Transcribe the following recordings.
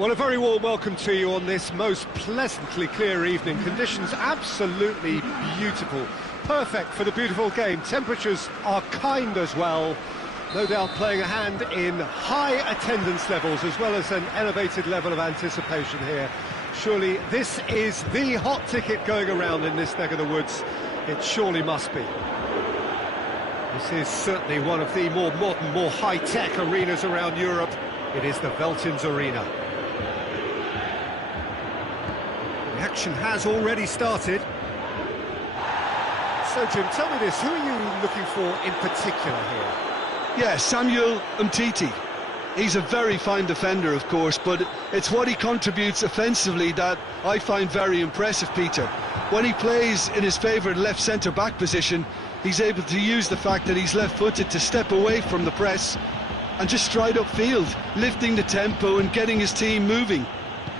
Well, a very warm welcome to you on this most pleasantly clear evening. Conditions absolutely beautiful. Perfect for the beautiful game. Temperatures are kind as well. No doubt playing a hand in high attendance levels as well as an elevated level of anticipation here. Surely this is the hot ticket going around in this neck of the woods. It surely must be. This is certainly one of the more modern, more high-tech arenas around Europe. It is the Veltins Arena. The action has already started. So, Jim, tell me this, who are you looking for in particular here? Yeah, Samuel Umtiti. He's a very fine defender, of course, but it's what he contributes offensively that I find very impressive, Peter. When he plays in his favourite left centre-back position, he's able to use the fact that he's left-footed to step away from the press and just stride upfield, lifting the tempo and getting his team moving.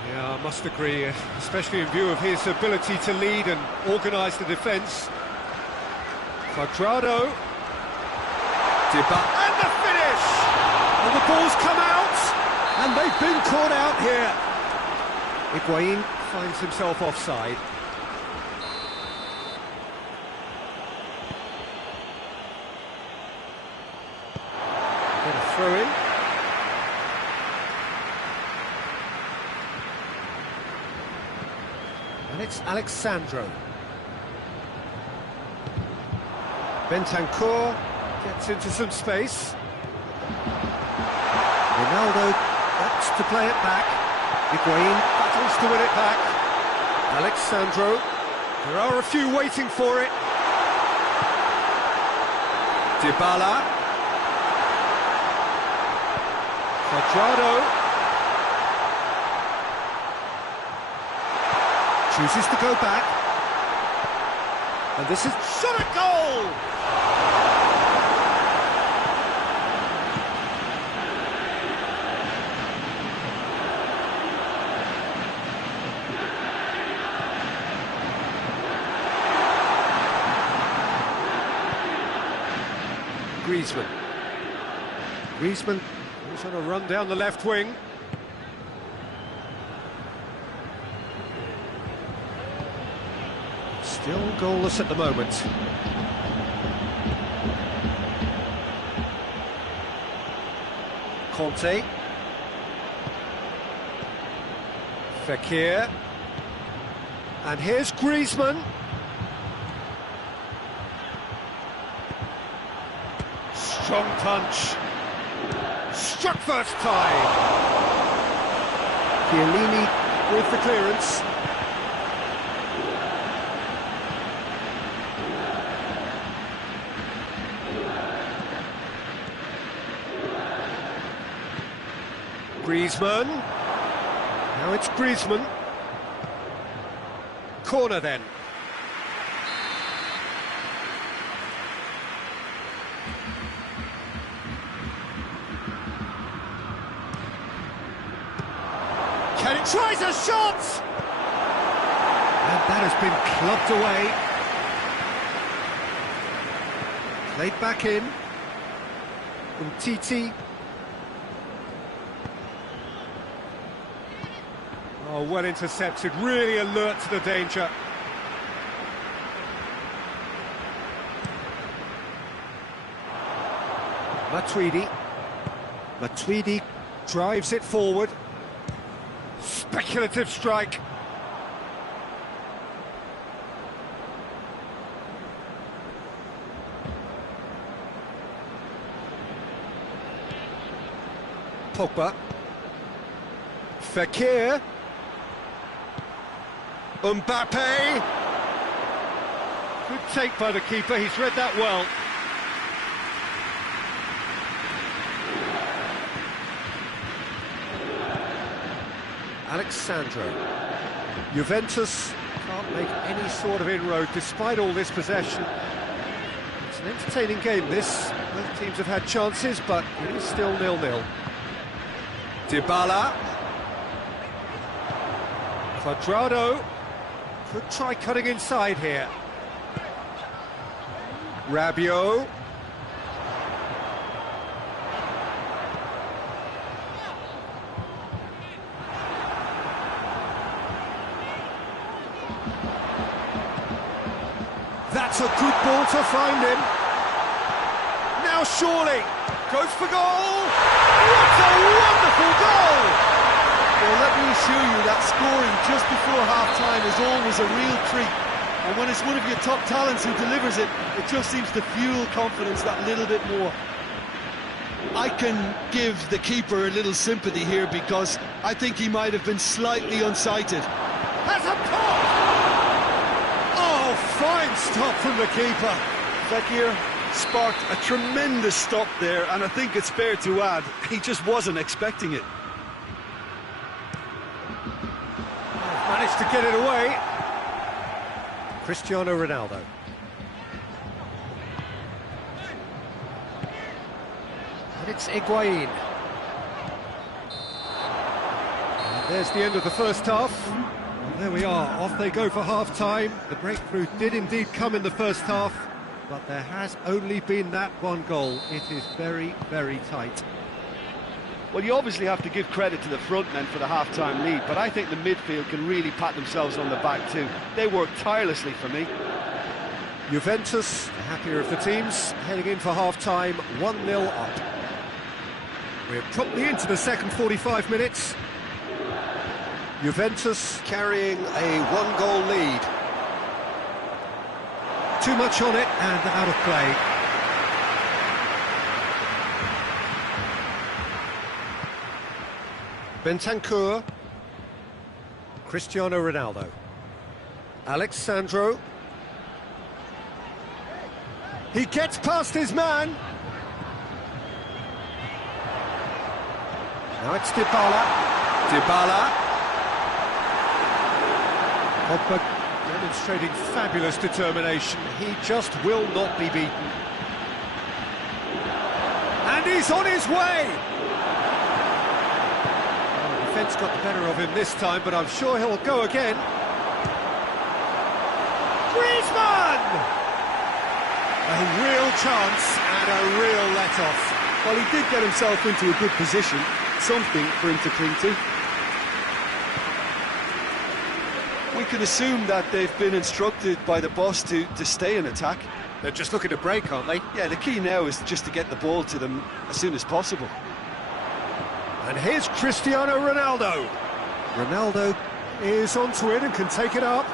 Yeah, I must agree, especially in view of his ability to lead and organise the defence. Quadrado. And the finish! And the ball's come out, and they've been caught out here. Higuain finds himself offside. Get a throw in. And it's Alexandro. Bentancur gets into some space. Ronaldo wants to play it back. Higuain battles to win it back. Alexandro. There are a few waiting for it. Dybala. Quadrado. Chooses to go back. And this is shot at goal! Griezmann is on a run down the left wing. Still goalless at the moment. Conte. Fekir. And here's Griezmann. Strong punch. Struck first time. Chiellini with the clearance. Griezmann. Now it's Griezmann. Corner then. And it tries a shot! And that has been clubbed away. Played back in. Umtiti. Oh, well intercepted, really alert to the danger. Matuidi drives it forward. Speculative strike. Pogba. Fekir. Mbappe. Good take by the keeper, he's read that well. Alexandro. Juventus can't make any sort of inroad despite all this possession. It's an entertaining game this. Both teams have had chances, but it is still 0-0. Dybala. Quadrado. Could try cutting inside here. Rabiot. That's a good ball to find him. Now surely goes for goal. What a wonderful goal! Well, let me assure you that scoring just before half-time is always a real treat. And when it's one of your top talents who delivers it, it just seems to fuel confidence that little bit more. I can give the keeper a little sympathy here because I think he might have been slightly unsighted. Has a pop! Oh, fine stop from the keeper. Fekir sparked a tremendous stop there, and I think it's fair to add, he just wasn't expecting it. Managed to get it away. Cristiano Ronaldo. And it's Higuain. And there's the end of the first half. And there we are, off they go for half-time. The breakthrough did indeed come in the first half, but there has only been that one goal. It is very, very tight. Well, you obviously have to give credit to the front men for the half-time lead, but I think the midfield can really pat themselves on the back too. They worked tirelessly for me. Juventus, the happier of the teams, heading in for half-time, 1-0 up. We're promptly into the second 45 minutes. Juventus carrying a one-goal lead. Too much on it and out of play. Bentancur. Cristiano Ronaldo. Alexandro. He gets past his man. Now it's Dybala. Pogba demonstrating fabulous determination. He just will not be beaten. And he's on his way! The defence got the better of him this time, but I'm sure he'll go again. Griezmann! A real chance and a real let-off. Well, he did get himself into a good position, something for him to cling to. We can assume that they've been instructed by the boss to stay in attack. They're just looking to break, aren't they? Yeah, the key now is just to get the ball to them as soon as possible. And here's Cristiano Ronaldo. Ronaldo is onto it and can take it up.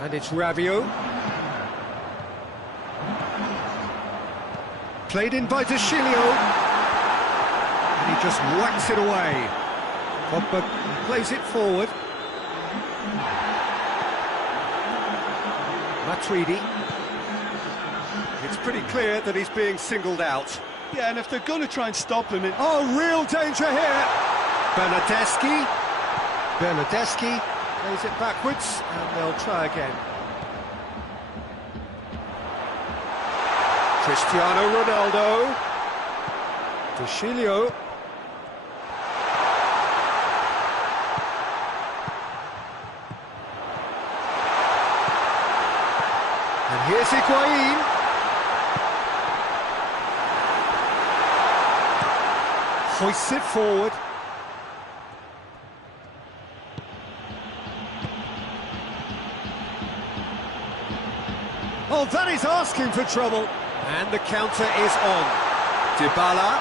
And it's Rabiot. Played in by De Chilio. And he just whacks it away. Pogba plays it forward. Matuidi. It's pretty clear that he's being singled out. Yeah, and if they're going to try and stop him... Oh, real danger here! Bernardeschi plays it backwards, and they'll try again. Cristiano Ronaldo. De Chilio. And here's Higuain. Hoists it forward. Oh, that is asking for trouble. And the counter is on. Dybala.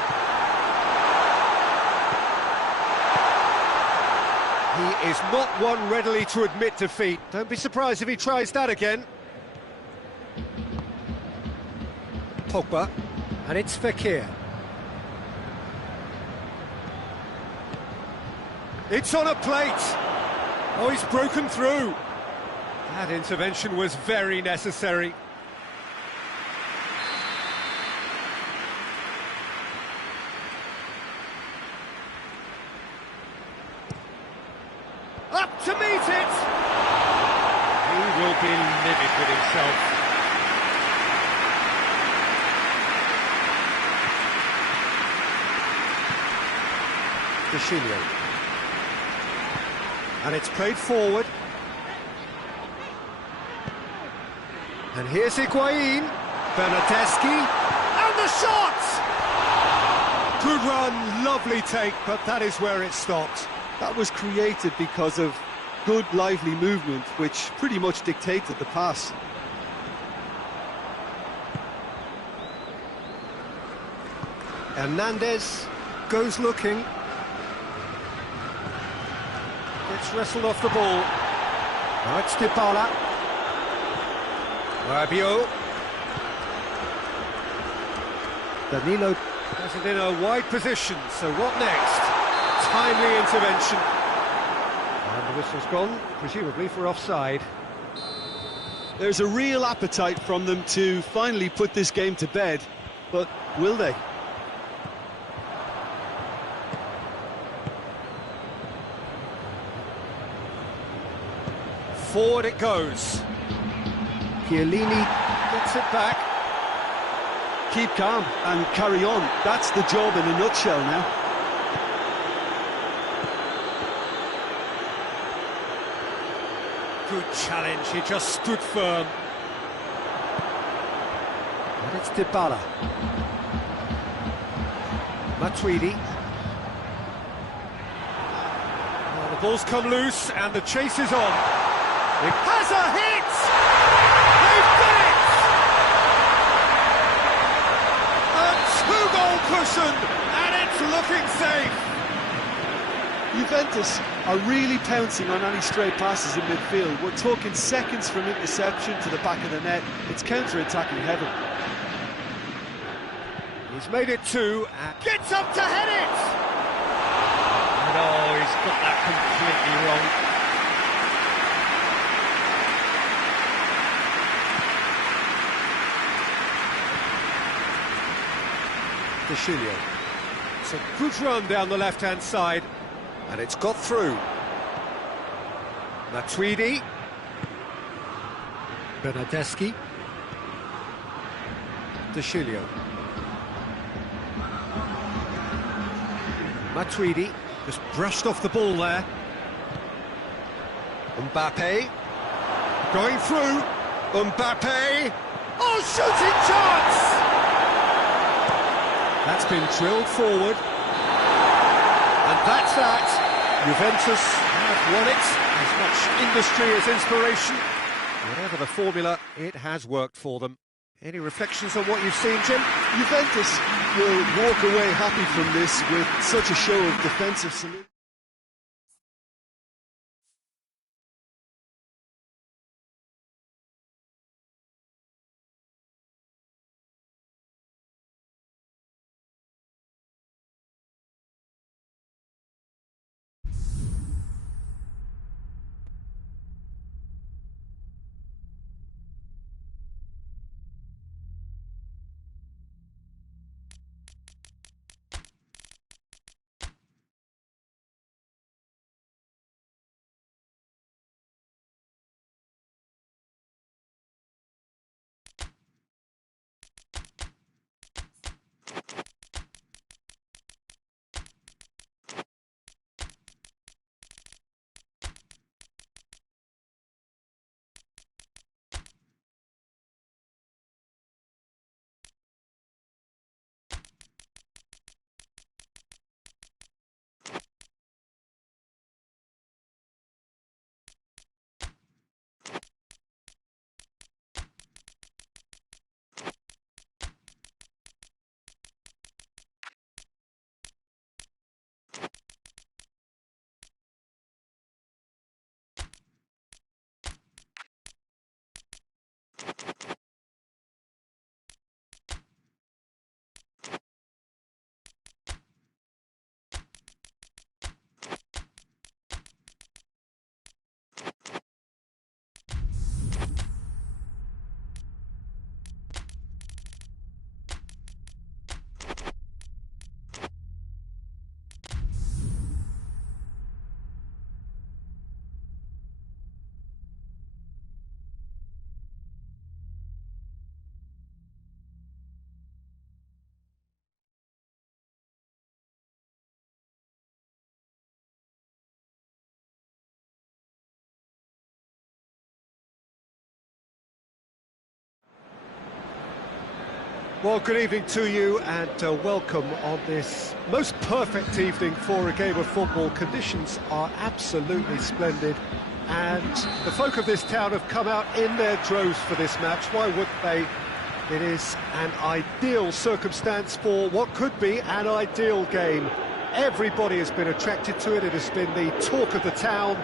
He is not one readily to admit defeat. Don't be surprised if he tries that again. Pogba. And it's Fekir. It's on a plate. Oh, he's broken through. That intervention was very necessary. Up be livid with himself. Decilio. And it's played forward. And here's Higuain. Bernardeschi. And the shot! Good run, lovely take, but that is where it stopped. That was created because of good, lively movement, which pretty much dictated the pass. Hernandez goes looking. Gets wrestled off the ball. Now it's Dybala. Rabiot. Danilo has it in a wide position, so what next? Timely intervention. And the whistle's gone, presumably for offside. There's a real appetite from them to finally put this game to bed, but will they? Forward it goes. Chiellini gets it back. Keep calm and carry on. That's the job in a nutshell now. Good challenge, he just stood firm. And it's Dybala. Matuidi. Well, the ball's come loose and the chase is on. It has a hit! They've got it! A two-goal cushion, and it's looking safe. Juventus are really pouncing on any stray passes in midfield. We're talking seconds from interception to the back of the net. It's counter-attacking heaven. He's made it two, and gets up to head it! No, he's got that completely wrong. Decilio. It's a good run down the left-hand side, and it's got through. Matuidi. Bernardeschi. Decilio. Matuidi just brushed off the ball there. Mbappe. Going through. Mbappe. Oh, shooting chance! That's been drilled forward. And that's that. Juventus have won it. As much industry as inspiration. Whatever the formula, it has worked for them. Any reflections on what you've seen, Jim? Juventus will walk away happy from this with such a show of defensive solidity. Well, good evening to you and welcome on this most perfect evening for a game of football. Conditions are absolutely splendid and the folk of this town have come out in their droves for this match. Why wouldn't they? It is an ideal circumstance for what could be an ideal game. Everybody has been attracted to it. It has been the talk of the town.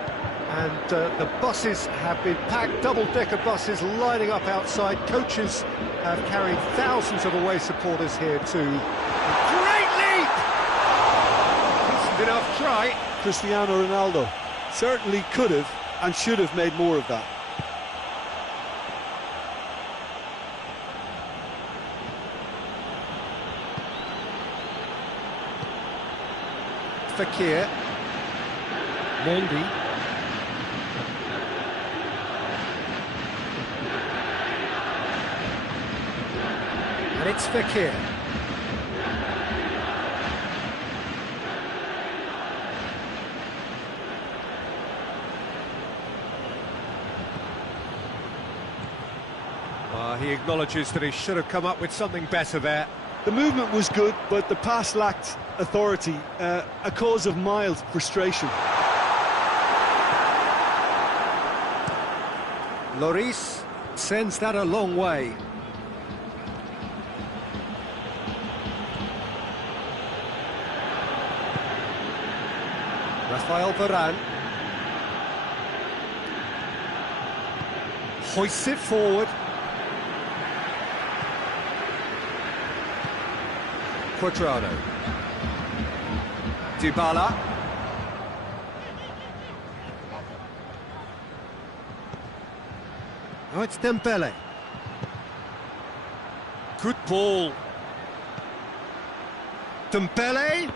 And the buses have been packed, double-decker buses lining up outside. Coaches have carried thousands of away supporters here too. Great leap! Decent enough try. Cristiano Ronaldo certainly could have and should have made more of that. Fekir. Mendy. And it's Fekir. He acknowledges that he should have come up with something better there. The movement was good, but the pass lacked authority, a cause of mild frustration. Lloris sends that a long way. Rafael Varane hoists it forward. Quadrado. Dybala. Oh, it's Dembele. Good ball. Dembele.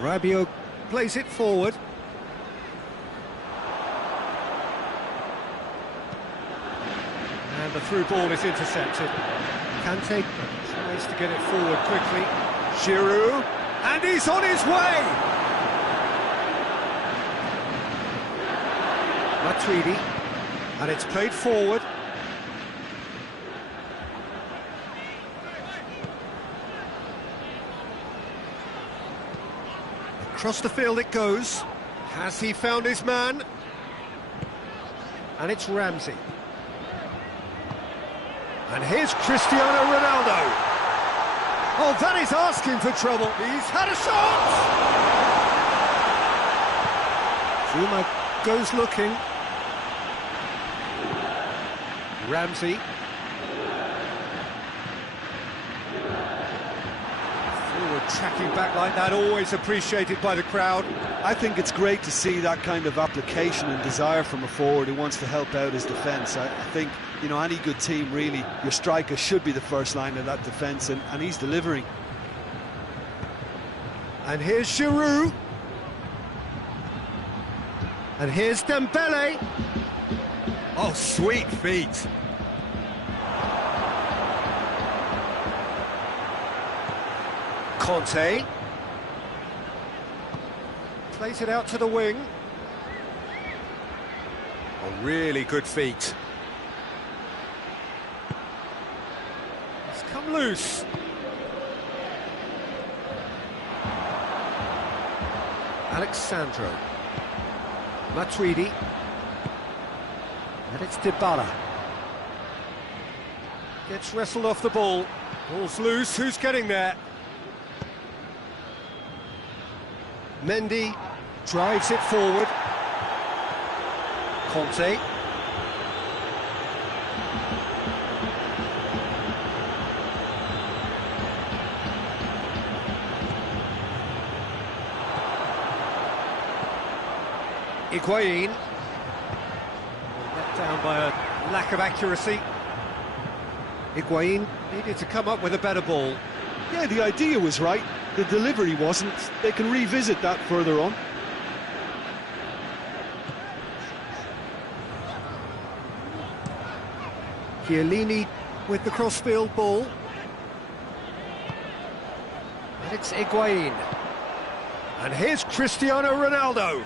Rabiot plays it forward. And the through ball is intercepted. Kante tries to get it forward quickly. Giroud, and he's on his way! Matuidi, and it's played forward. Across the field it goes. Has he found his man? And it's Ramsey. And here's Cristiano Ronaldo. Oh, that is asking for trouble. He's had a shot! Zuma goes looking. Ramsey. Forward tracking back like that, always appreciated by the crowd. I think it's great to see that kind of application and desire from a forward who wants to help out his defence. I think, you know, any good team, really, your striker should be the first line of that defence, and he's delivering. And here's Giroud. And here's Dembele. Oh, sweet feet. Conte. Plays it out to the wing. Oh, really good feet. It's come loose. Alexandro. Matuidi. And it's Dybala. Gets wrestled off the ball. Ball's loose. Who's getting there? Mendy drives it forward. Conte. Higuain. Let down by a lack of accuracy. Higuain needed to come up with a better ball. Yeah, the idea was right. The delivery wasn't. They can revisit that further on. Chiellini with the crossfield ball. And it's Higuain. And here's Cristiano Ronaldo.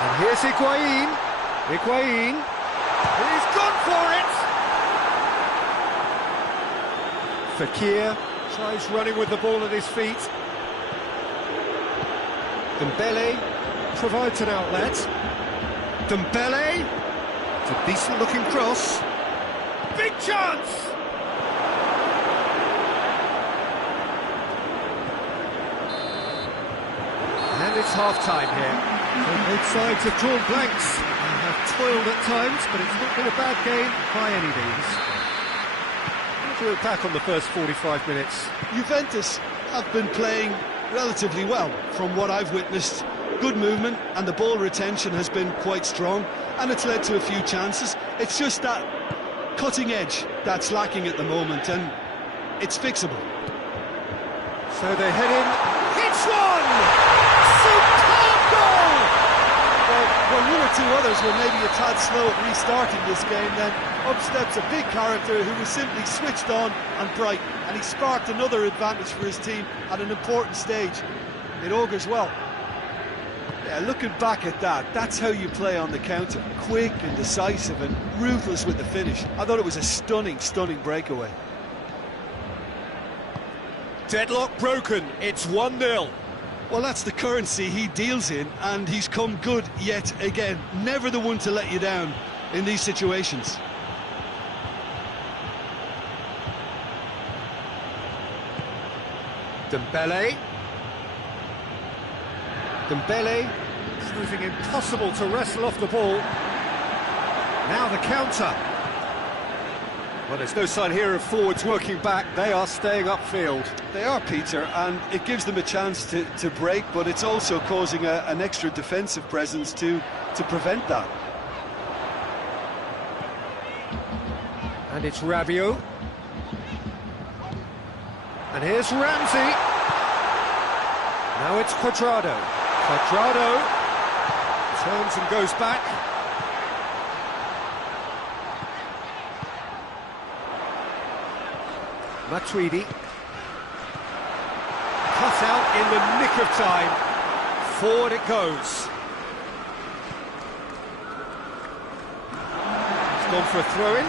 And here's Higuain. Higuain. he's gone for it! Fekir tries running with the ball at his feet. Dembele provides an outlet. Dembele, it's a decent-looking cross. Big chance! And it's half-time here. So both sides have drawn blanks and have toiled at times, but it's not been a bad game by any means. We'll look back on the first 45 minutes. Juventus have been playing relatively well from what I've witnessed. Good movement and the ball retention has been quite strong, and it's led to a few chances. It's just that cutting edge that's lacking at the moment, and it's fixable. So they head in. Hits one! Superb goal! Well, when one or two others were maybe a tad slow at restarting this game, then up steps a big character who was simply switched on and bright, and he sparked another advantage for his team at an important stage. It augurs well. Yeah, looking back at that, that's how you play on the counter. Quick and decisive and ruthless with the finish. I thought it was a stunning, stunning breakaway. Deadlock broken, it's 1-0. Well, that's the currency he deals in, and he's come good yet again. Never the one to let you down in these situations. Dembele. Dembele, proving impossible to wrestle off the ball. Now the counter. Well, there's no sign here of forwards working back. They are staying upfield. They are, Peter, and it gives them a chance to break, but it's also causing an extra defensive presence to prevent that. And it's Rabiot. And here's Ramsey. Now it's Cuadrado. Cuadrado turns and goes back. Matuidi. Cut out in the nick of time. Forward it goes. He's gone for a throw-in.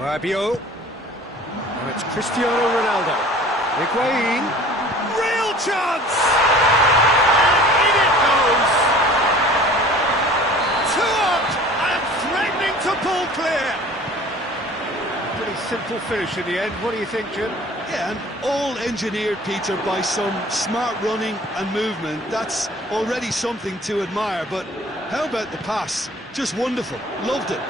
Rabiot. Now it's Cristiano Ronaldo. Higuain. Real chance! And in it goes! Two up and threatening to pull clear. Pretty simple finish in the end. What do you think, Jim? Yeah, and all engineered, Peter, by some smart running and movement. That's already something to admire, but how about the pass? Just wonderful. Loved it.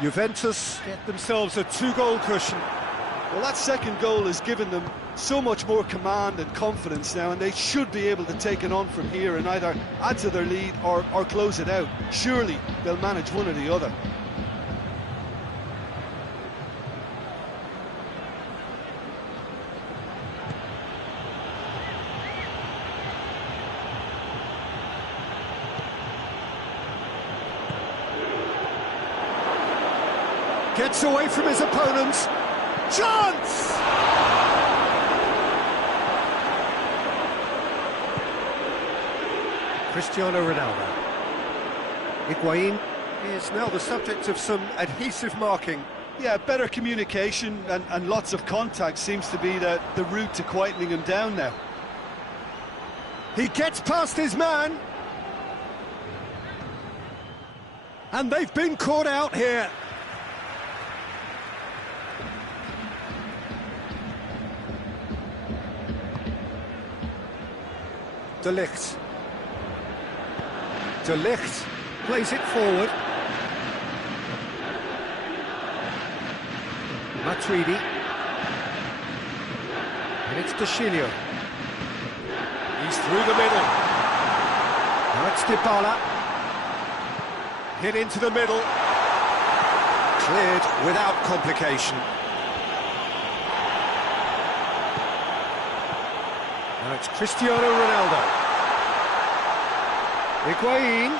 Juventus get themselves a two-goal cushion. Well, that second goal has given them so much more command and confidence now, and they should be able to take it on from here and either add to their lead or close it out. Surely they'll manage one or the other. Gets away from his opponents. Chance! Cristiano Ronaldo. Higuain is now the subject of some adhesive marking. Yeah, better communication and lots of contact seems to be the route to quietening him down now. He gets past his man. And they've been caught out here. De Ligt. De Ligt plays it forward. Matuidi. And it's De Chilio. He's through the middle. Now it's Dybala. Hit into the middle. Cleared without complication. Now it's Cristiano Ronaldo. Higuain.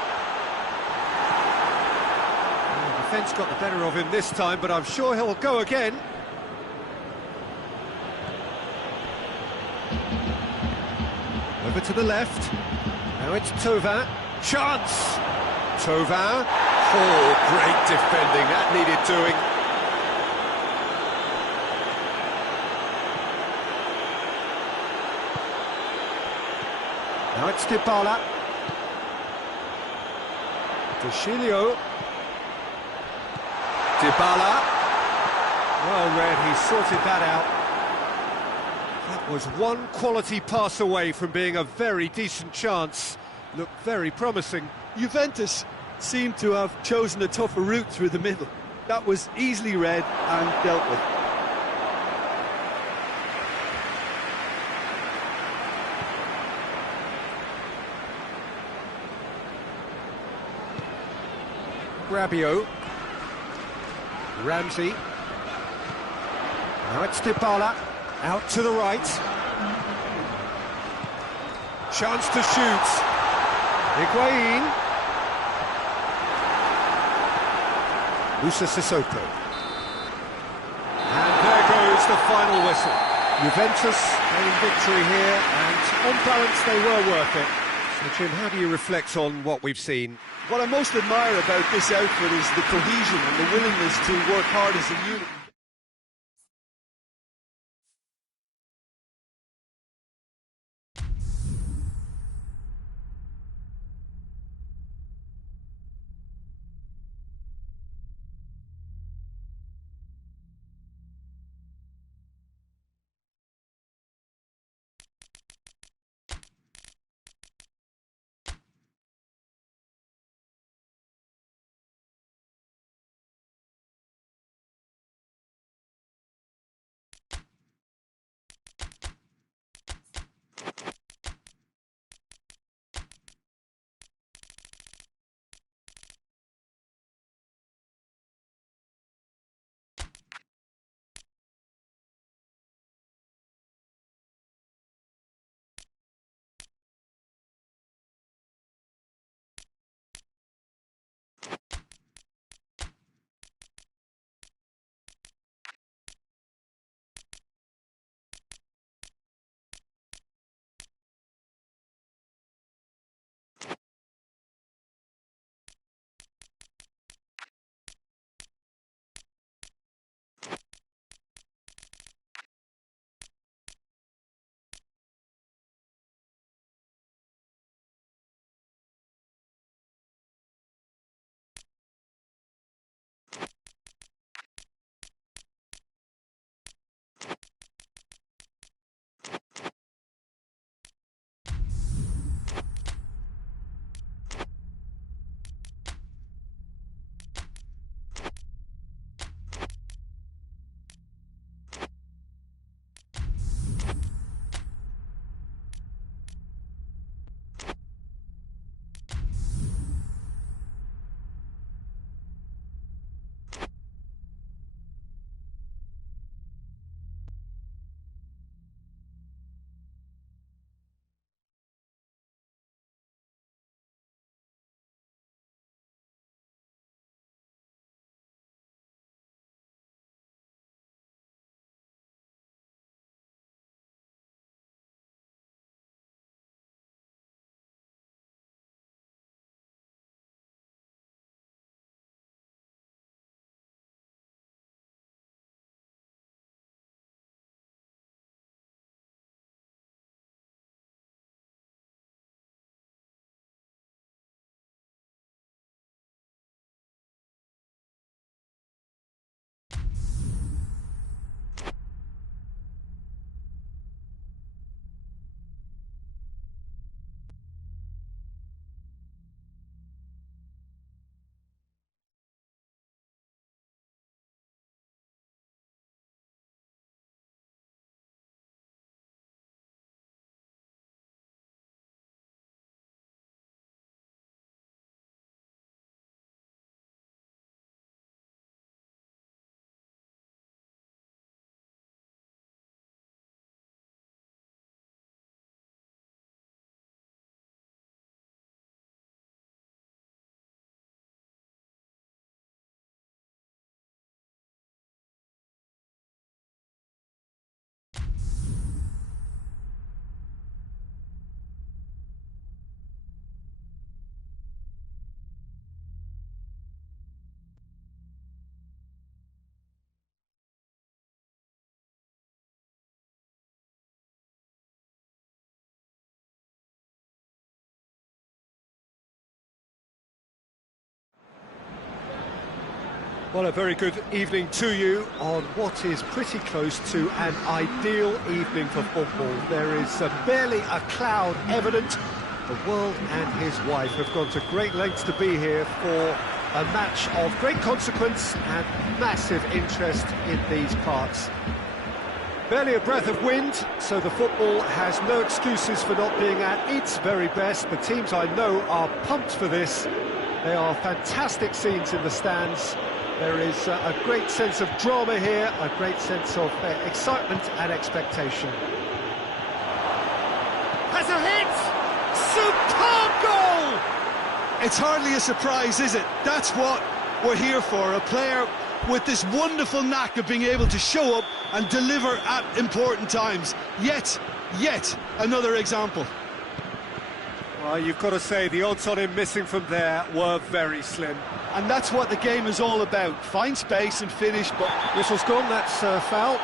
The defence got the better of him this time, but I'm sure he'll go again. Over to the left. Now it's Thauvin. Chance! Thauvin. Oh, great defending. That needed doing. Now it's Dybala. De Chilio. Dybala. Well read, he sorted that out. That was one quality pass away from being a very decent chance. Looked very promising. Juventus seemed to have chosen a tougher route through the middle. That was easily read and dealt with. Rabiot. Ramsey. Now it's Dybala. Out to the right. Chance to shoot. Higuain. Moussa Sissoko. And there goes the final whistle. Juventus getting victory here, and on balance they were worth it. So Jim, how do you reflect on what we've seen? What I most admire about this outfit is the cohesion and the willingness to work hard as a unit. Well, a very good evening to you on what is pretty close to an ideal evening for football. There is barely a cloud evident. The world and his wife have gone to great lengths to be here for a match of great consequence and massive interest in these parts. Barely a breath of wind, so the football has no excuses for not being at its very best. The teams I know are pumped for this. They are fantastic scenes in the stands. There is a great sense of drama here, a great sense of excitement and expectation. Has a hit! Superb goal! It's hardly a surprise, is it? That's what we're here for, a player with this wonderful knack of being able to show up and deliver at important times. Yet another example. Well, you've got to say the odds on him missing from there were very slim. And that's what the game is all about. Find space and finish, but... Whistle's gone, that's foul.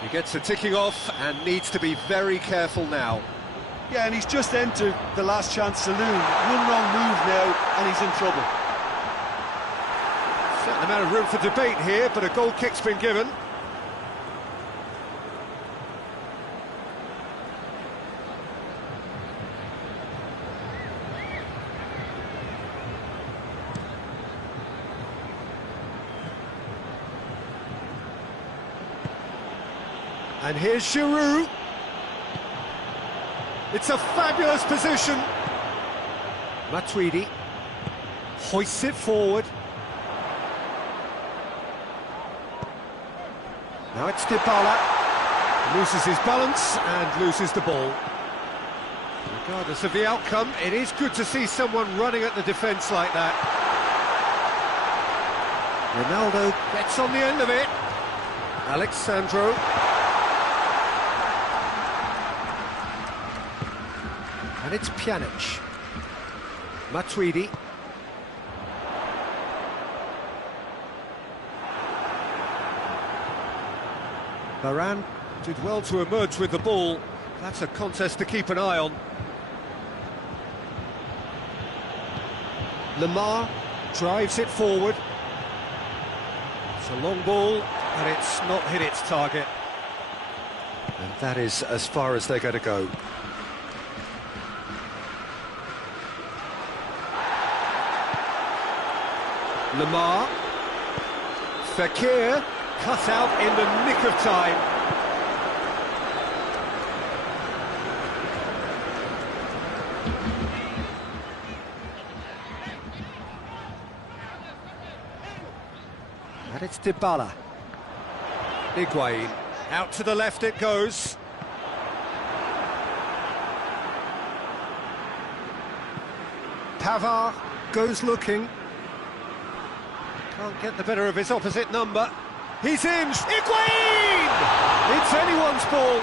He gets a ticking off and needs to be very careful now. Yeah, and he's just entered the last chance saloon. One wrong move now, and he's in trouble. Certain amount of room for debate here, but a goal kick's been given. And here's Giroud. It's a fabulous position. Matuidi hoists it forward. Now it's Dybala. Loses his balance and loses the ball. Regardless of the outcome, it is good to see someone running at the defence like that. Ronaldo gets on the end of it. Alexandro. And it's Pjanic. Matuidi. Varane did well to emerge with the ball. That's a contest to keep an eye on. Lemar drives it forward. It's a long ball, and it's not hit its target. And that is as far as they're going to go. Lemar. Fekir cut out in the nick of time. And it's Dybala. Higuain. Out to the left it goes. Pavard goes looking. Can't get the better of his opposite number. He's in! Higuain! It's anyone's ball.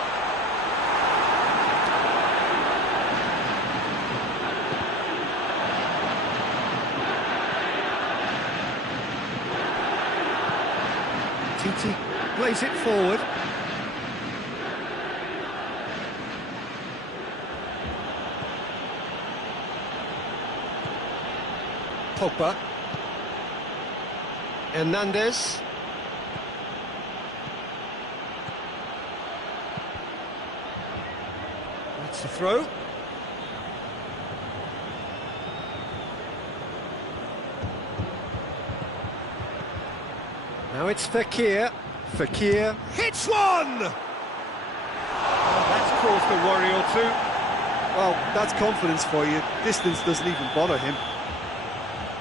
Titi plays it forward. Pogba. Hernandez. That's the throw. Now it's Fekir. Fekir hits one! Oh, that's caused a worry or two. Well, that's confidence for you. Distance doesn't even bother him.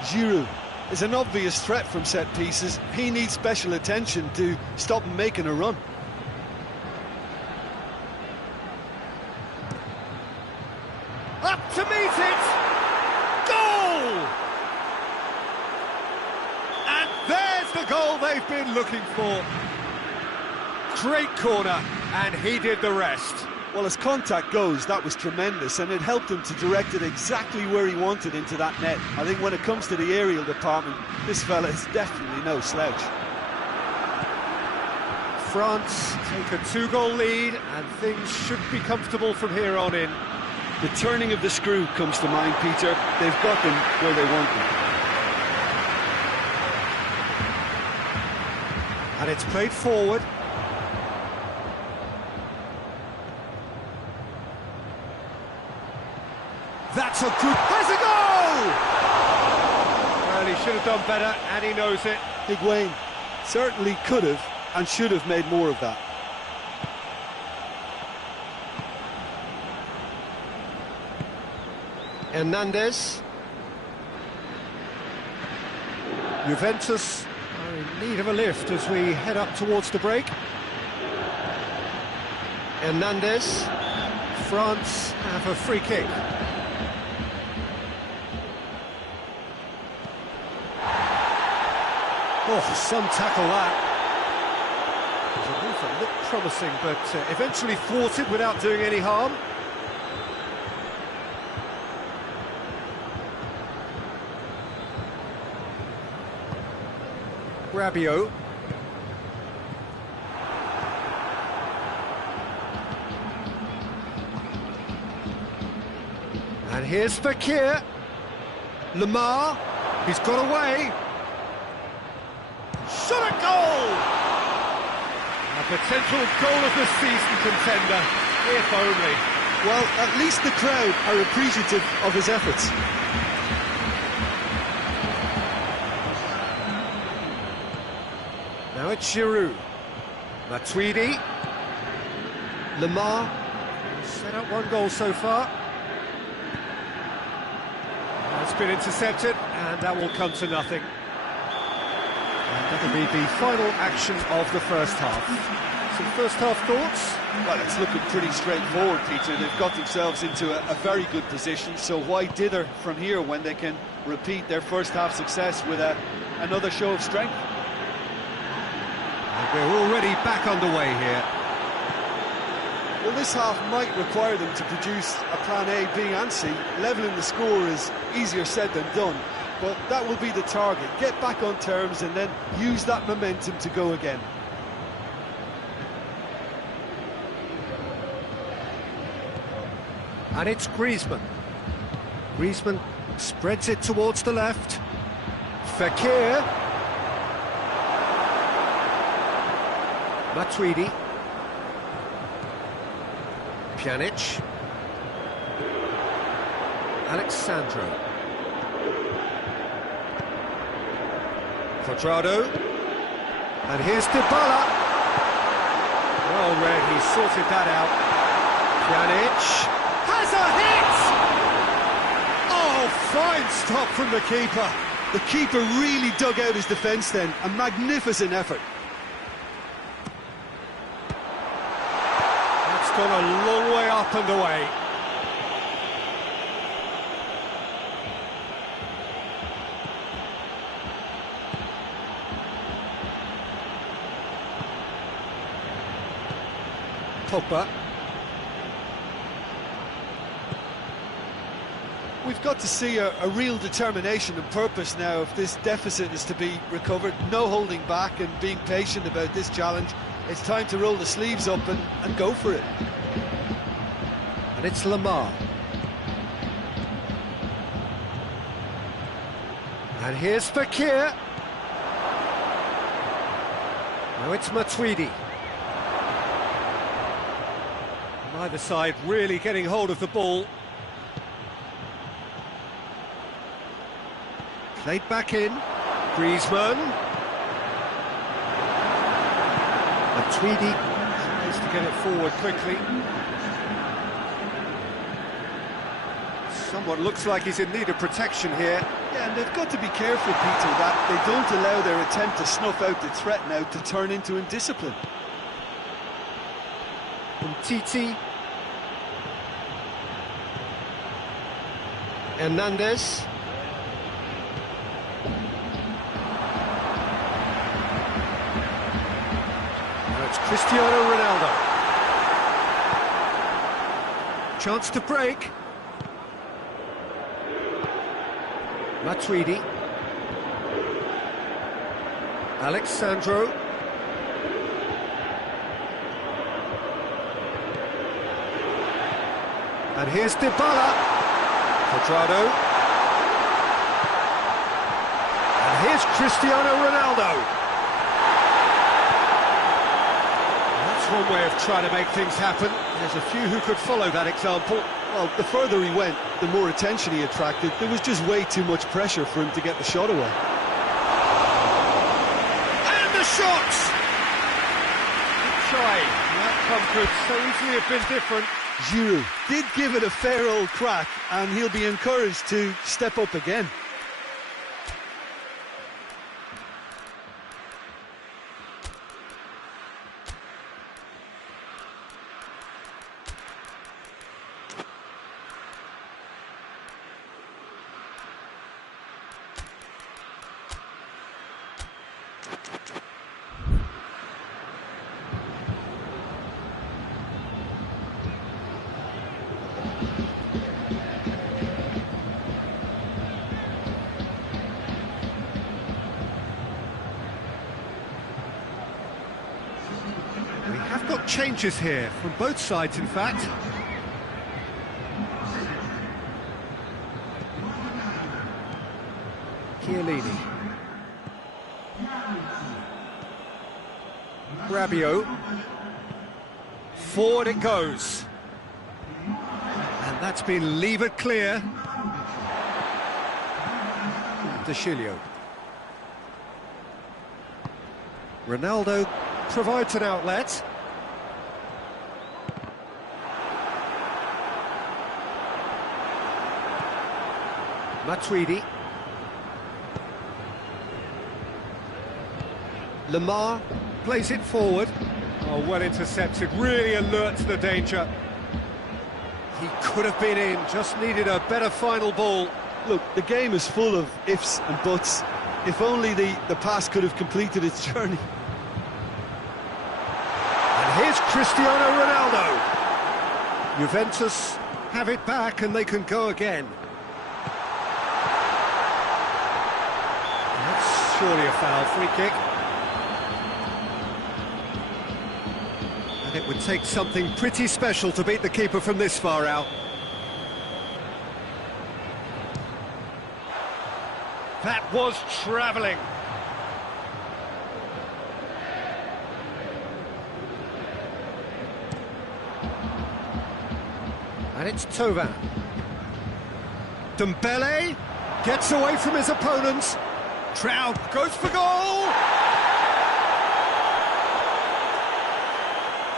Giroud is an obvious threat from set pieces. He needs special attention to stop him making a run. Up to meet it! Goal! And there's the goal they've been looking for. Great corner, and he did the rest. Well, as contact goes, that was tremendous, and it helped him to direct it exactly where he wanted into that net. I think when it comes to the aerial department, this fella is definitely no slouch. France take a 2-goal lead, and things should be comfortable from here on in. The turning of the screw comes to mind, Peter. They've got them where they want them. And it's played forward. That's a good... Has a goal! Well, he should have done better, and he knows it. Higuain certainly could have and should have made more of that. Hernandez. Juventus are in need of a lift as we head up towards the break. Hernandez. France have a free kick. Oh, some tackle that. The move looked promising, but eventually thwarted without doing any harm. Rabiot. And here's Fekir. Lemar. He's got away. Shot a goal! A potential goal of the season contender, if only. Well, at least the crowd are appreciative of his efforts. Now it's Giroud. Matuidi. Lemar. Set up one goal so far. It's been intercepted, and that will come to nothing. And that'll be the final action of the first half. Some first half thoughts? Well, it's looking pretty straightforward, Peter. They've got themselves into a very good position, so why dither from here when they can repeat their first half success with another show of strength? And we're already back underway here. Well, this half might require them to produce a plan A, B and C. Levelling the score is easier said than done, but that will be the target. Get back on terms and then use that momentum to go again. And it's Griezmann. Griezmann spreads it towards the left. Fekir. Matuidi. Pjanic. Alexandro. Quadrado. And here's Dybala. Well read, he sorted that out. Pjanic has a hit! Oh, fine stop from the keeper. The keeper really dug out his defence then. A magnificent effort. That's gone a long way up and away. Pogba. We've got to see a real determination and purpose now if this deficit is to be recovered. No holding back and being patient about this challenge. It's time to roll the sleeves up and go for it. And it's Lemar. And here's Fekir. Now it's Matuidi. Either side really getting hold of the ball. Played back in. Griezmann. Matuidi tries to get it forward quickly. Somewhat looks like he's in need of protection here. Yeah, and they've got to be careful, Peter, that they don't allow their attempt to snuff out the threat now to turn into indiscipline. Titi. Hernandez. Now it's Cristiano Ronaldo. Chance to break. Matuidi. Alexandro. And here's Dybala. Quadrado. And here's Cristiano Ronaldo. one way of trying to make things happen. There's a few who could follow that example. Well, the further he went, the more attention he attracted. There was just way too much pressure for him to get the shot away. And the shot! Shy. The outcome could so easily have been different. Giroud did give it a fair old crack, and he'll be encouraged to step up again. We have got changes here, from both sides in fact. Chiellini. Rabiot. Forward it goes. And that's been levered clear. De Chilio. Ronaldo provides an outlet. Matuidi. Lamar plays it forward. Oh, well intercepted, really alert to the danger. He could have been in, just needed a better final ball. Look, the game is full of ifs and buts. If only the pass could have completed its journey. And here's Cristiano Ronaldo. Juventus have it back and they can go again. That's surely a foul, free kick. And it would take something pretty special to beat the keeper from this far out. That was travelling. And it's Tovan. Dembele gets away from his opponents. Trout goes for goal!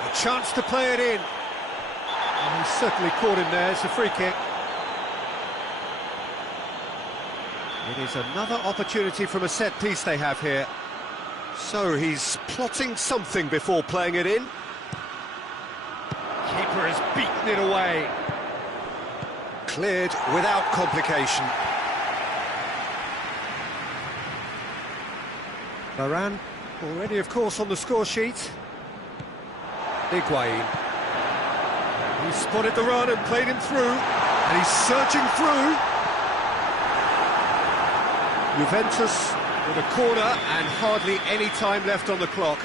A chance to play it in. And he's certainly caught him there. It's a free kick. It is another opportunity from a set piece they have here. So he's plotting something before playing it in. Keeper has beaten it away. Cleared without complication. Varane already, of course, on the score sheet. Higuain. He spotted the run and played him through. And he's searching through. Juventus with a corner and hardly any time left on the clock.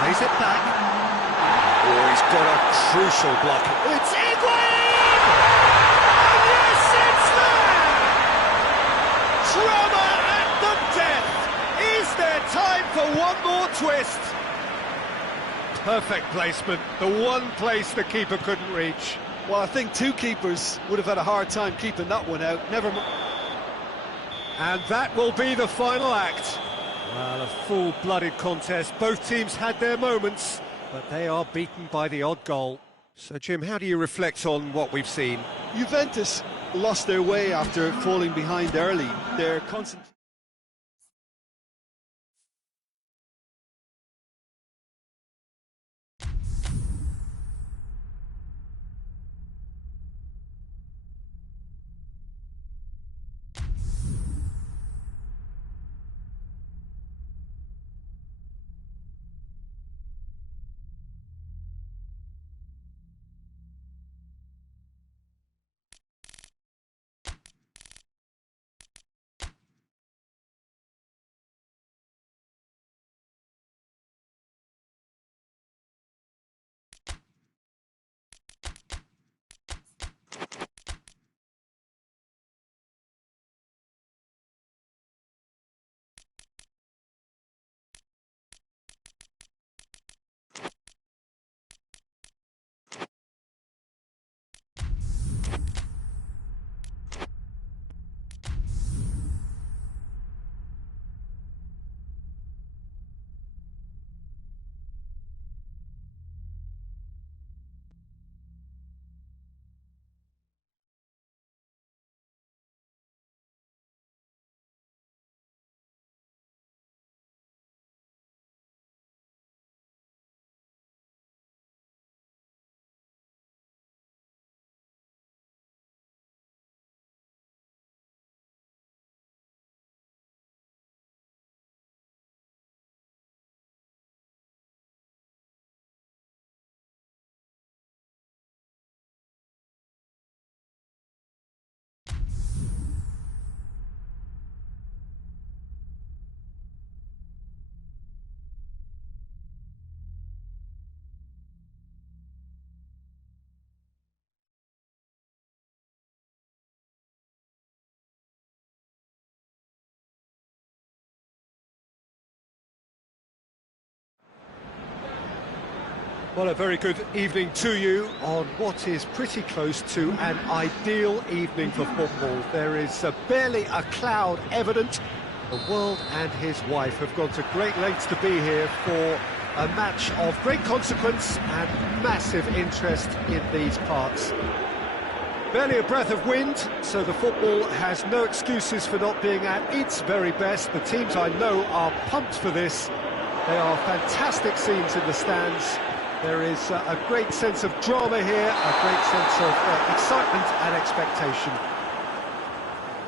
Plays it back. Oh, he's got a crucial block. It's Higuain! And yes, it's there! Drama at the death! Is there time for one more twist? Perfect placement, the one place the keeper couldn't reach. Well, I think two keepers would have had a hard time keeping that one out. Never mind. And that will be the final act. Well, a full-blooded contest. Both teams had their moments, but they are beaten by the odd goal. So, Jim, how do you reflect on what we've seen? Juventus lost their way after falling behind early. Their concentration. Well, a very good evening to you on what is pretty close to an ideal evening for football. There is barely a cloud evident. The world and his wife have gone to great lengths to be here for a match of great consequence and massive interest in these parts. Barely a breath of wind, so the football has no excuses for not being at its very best. The teams I know are pumped for this. They are fantastic scenes in the stands. There is a great sense of drama here, a great sense of excitement and expectation.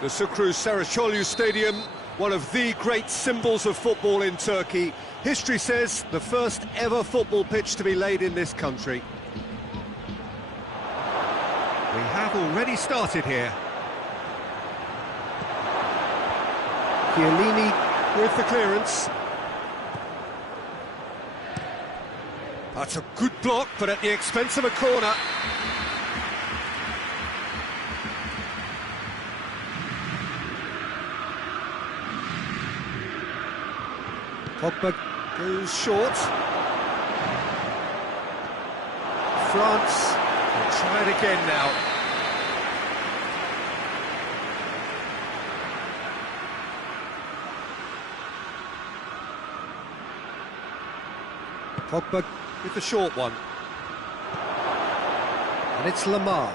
The Sucru Saracoğlu Stadium, one of the great symbols of football in Turkey. History says the first ever football pitch to be laid in this country. We have already started here. Chiellini with the clearance. That's a good block, but at the expense of a corner. Pogba goes short. France will try it again now. Pogba with the short one. And it's Lamar.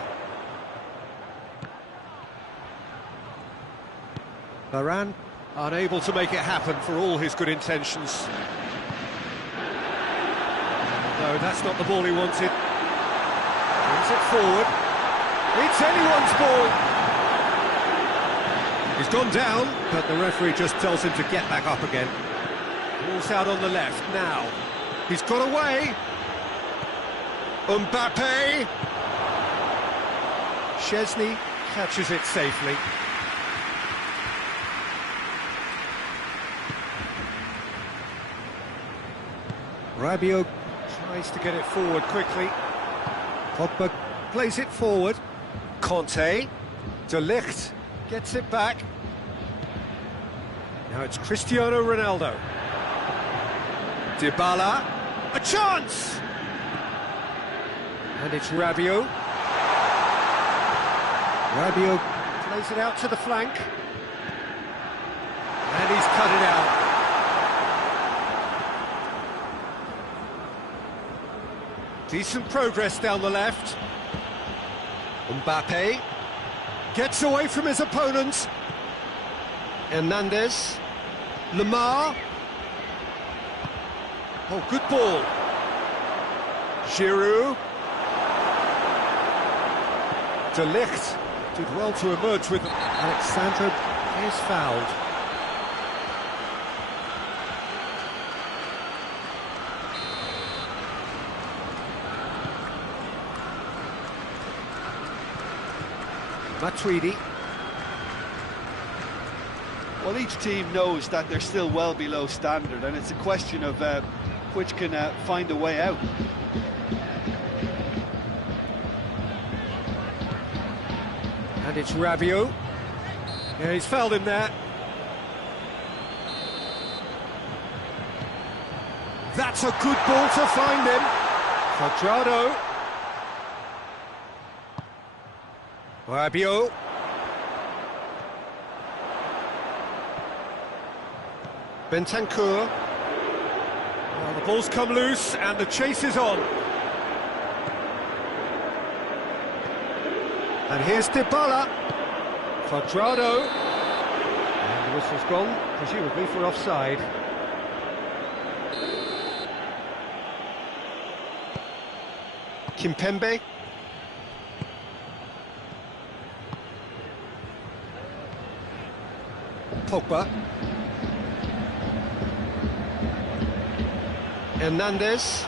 Varane unable to make it happen for all his good intentions. No, that's not the ball he wanted. Brings it forward. It's anyone's ball. He's gone down, but the referee just tells him to get back up again. Ball's out on the left now. He's got away. Mbappe. Szczesny catches it safely. Rabiot tries to get it forward quickly. Pogba plays it forward. Conte. De Ligt gets it back. Now it's Cristiano Ronaldo. Dybala. A chance! And it's Rabiot. Rabiot plays it out to the flank. And he's cut it out. Decent progress down the left. Mbappe gets away from his opponent. Hernandez. Lamar. Oh, good ball. Giroud. De Ligt did well to emerge with Alexandro is fouled. Matuidi. Well, each team knows that they're still well below standard, and it's a question of which can find a way out. And it's Rabiot. Yeah, he's fouled him there. That's a good ball to find him. Cuadrado. Rabiot. Bentancur. Well, the ball's come loose and the chase is on. And here's Dybala. Cuadrado. And the whistle's gone, presumably for offside. Kimpembe. Pogba. Hernandez.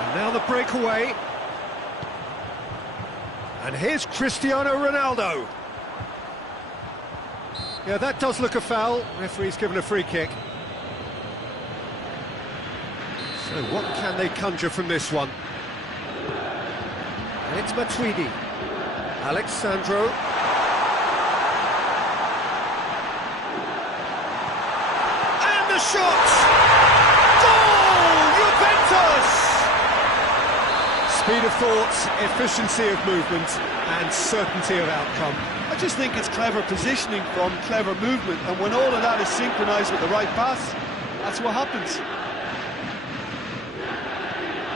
And now the breakaway. And here's Cristiano Ronaldo. Yeah, that does look a foul. Referee's given a free kick. So what can they conjure from this one? And it's Matuidi. Alexandro. shot! Goal! Juventus! Speed of thought, efficiency of movement, and certainty of outcome. I just think it's clever positioning from clever movement, and when all of that is synchronised with the right pass, that's what happens.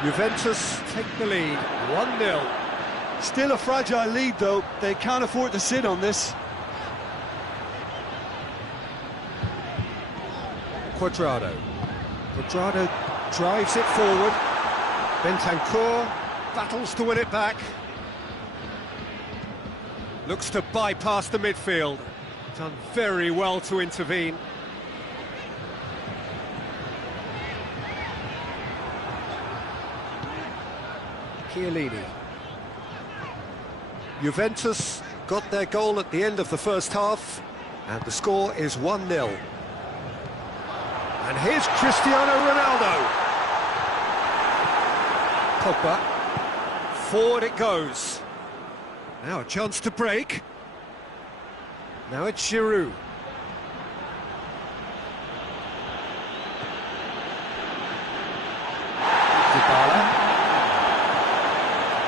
Juventus take the lead, 1-0. Still a fragile lead though, they can't afford to sit on this. Cuadrado drives it forward. Bentancur battles to win it back. Looks to bypass the midfield. Done very well to intervene. Chiellini. Juventus got their goal at the end of the first half, and the score is 1-0. And here's Cristiano Ronaldo. Pogba. Forward it goes. Now a chance to break. Now it's Giroud. Dybala.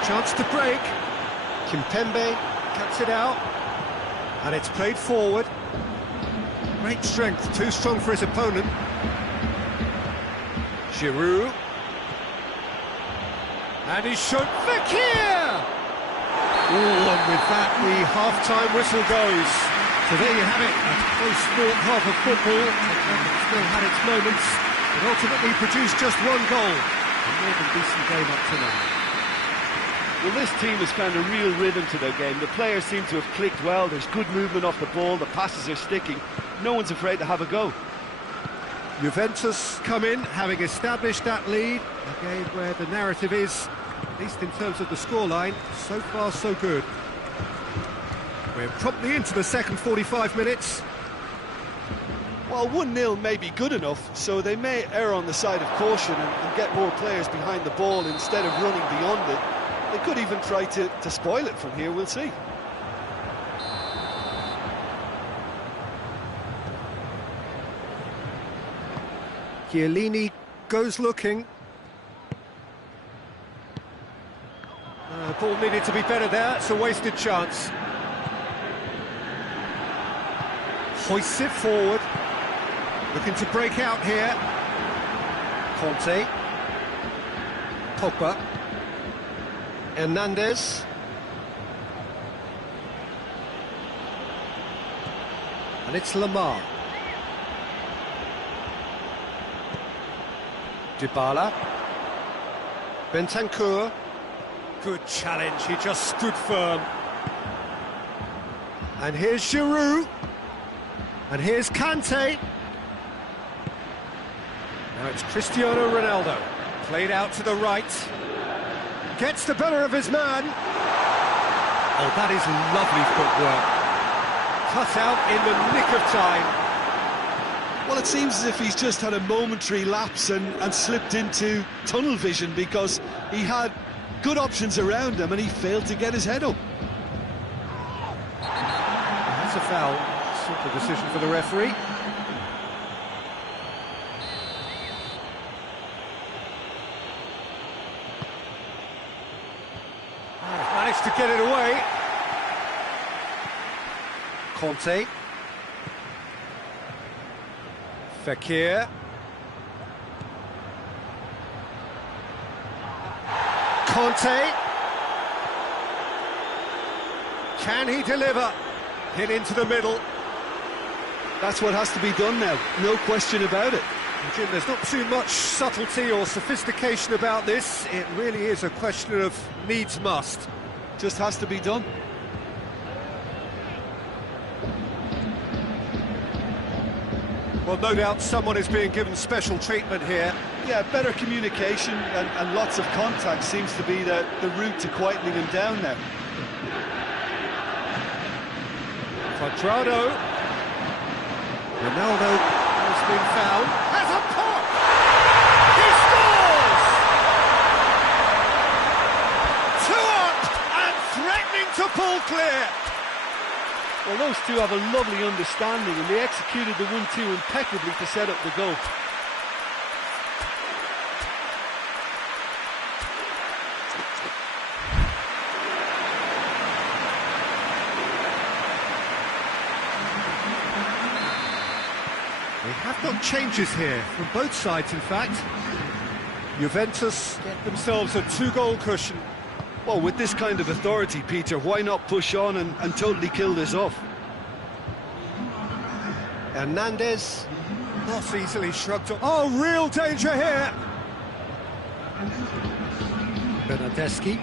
Chance to break. Kimpembe cuts it out. And it's played forward. Great strength, too strong for his opponent. Giroud. And he's shot Fekir! Oh, and with that, the half-time whistle goes. So there you have it, a close-fought half of football. It still had its moments, but ultimately produced just one goal. A more than decent game up to now. Well, this team has found a real rhythm to their game. The players seem to have clicked well. There's good movement off the ball. The passes are sticking. No one's afraid to have a go. Juventus come in, having established that lead. A game where the narrative is, at least in terms of the scoreline, so far so good. We're promptly into the second 45 minutes. Well, 1-0 may be good enough, so they may err on the side of caution and get more players behind the ball instead of running beyond it. They could even try to spoil it from here, we'll see. Chiellini goes looking. The ball needed to be better there, it's a wasted chance. Hoists it forward. Looking to break out here. Conte. Pogba. Hernandez. And it's Lamar. Dybala. Bentancur. Good challenge, he just stood firm. And here's Giroud. And here's Kante. Now it's Cristiano Ronaldo. Played out to the right. Gets the better of his man. Oh, that is lovely footwork. Cut out in the nick of time. Well, it seems as if he's just had a momentary lapse and slipped into tunnel vision, because he had good options around him and he failed to get his head up. That's a foul. Simple decision for the referee. Managed to get it away. Conte. Fekir. Conte. Can he deliver? Hit into the middle. That's what has to be done now, no question about it. Jim, there's not too much subtlety or sophistication about this. It really is a question of needs must. Just has to be done. Well, no doubt someone is being given special treatment here. Yeah, better communication and lots of contact seems to be the route to quietening him down now. Cuadrado. Ronaldo has been fouled. Has a pop! He scores! 2 up and threatening to pull clear. Well, those two have a lovely understanding, and they executed the 1-2 impeccably to set up the goal. We have got changes here from both sides, in fact. Juventus get themselves a 2-goal cushion. Well, with this kind of authority, Peter, why not push on and totally kill this off? Hernandez, not easily shrugged off. Oh, real danger here! Bernardeschi.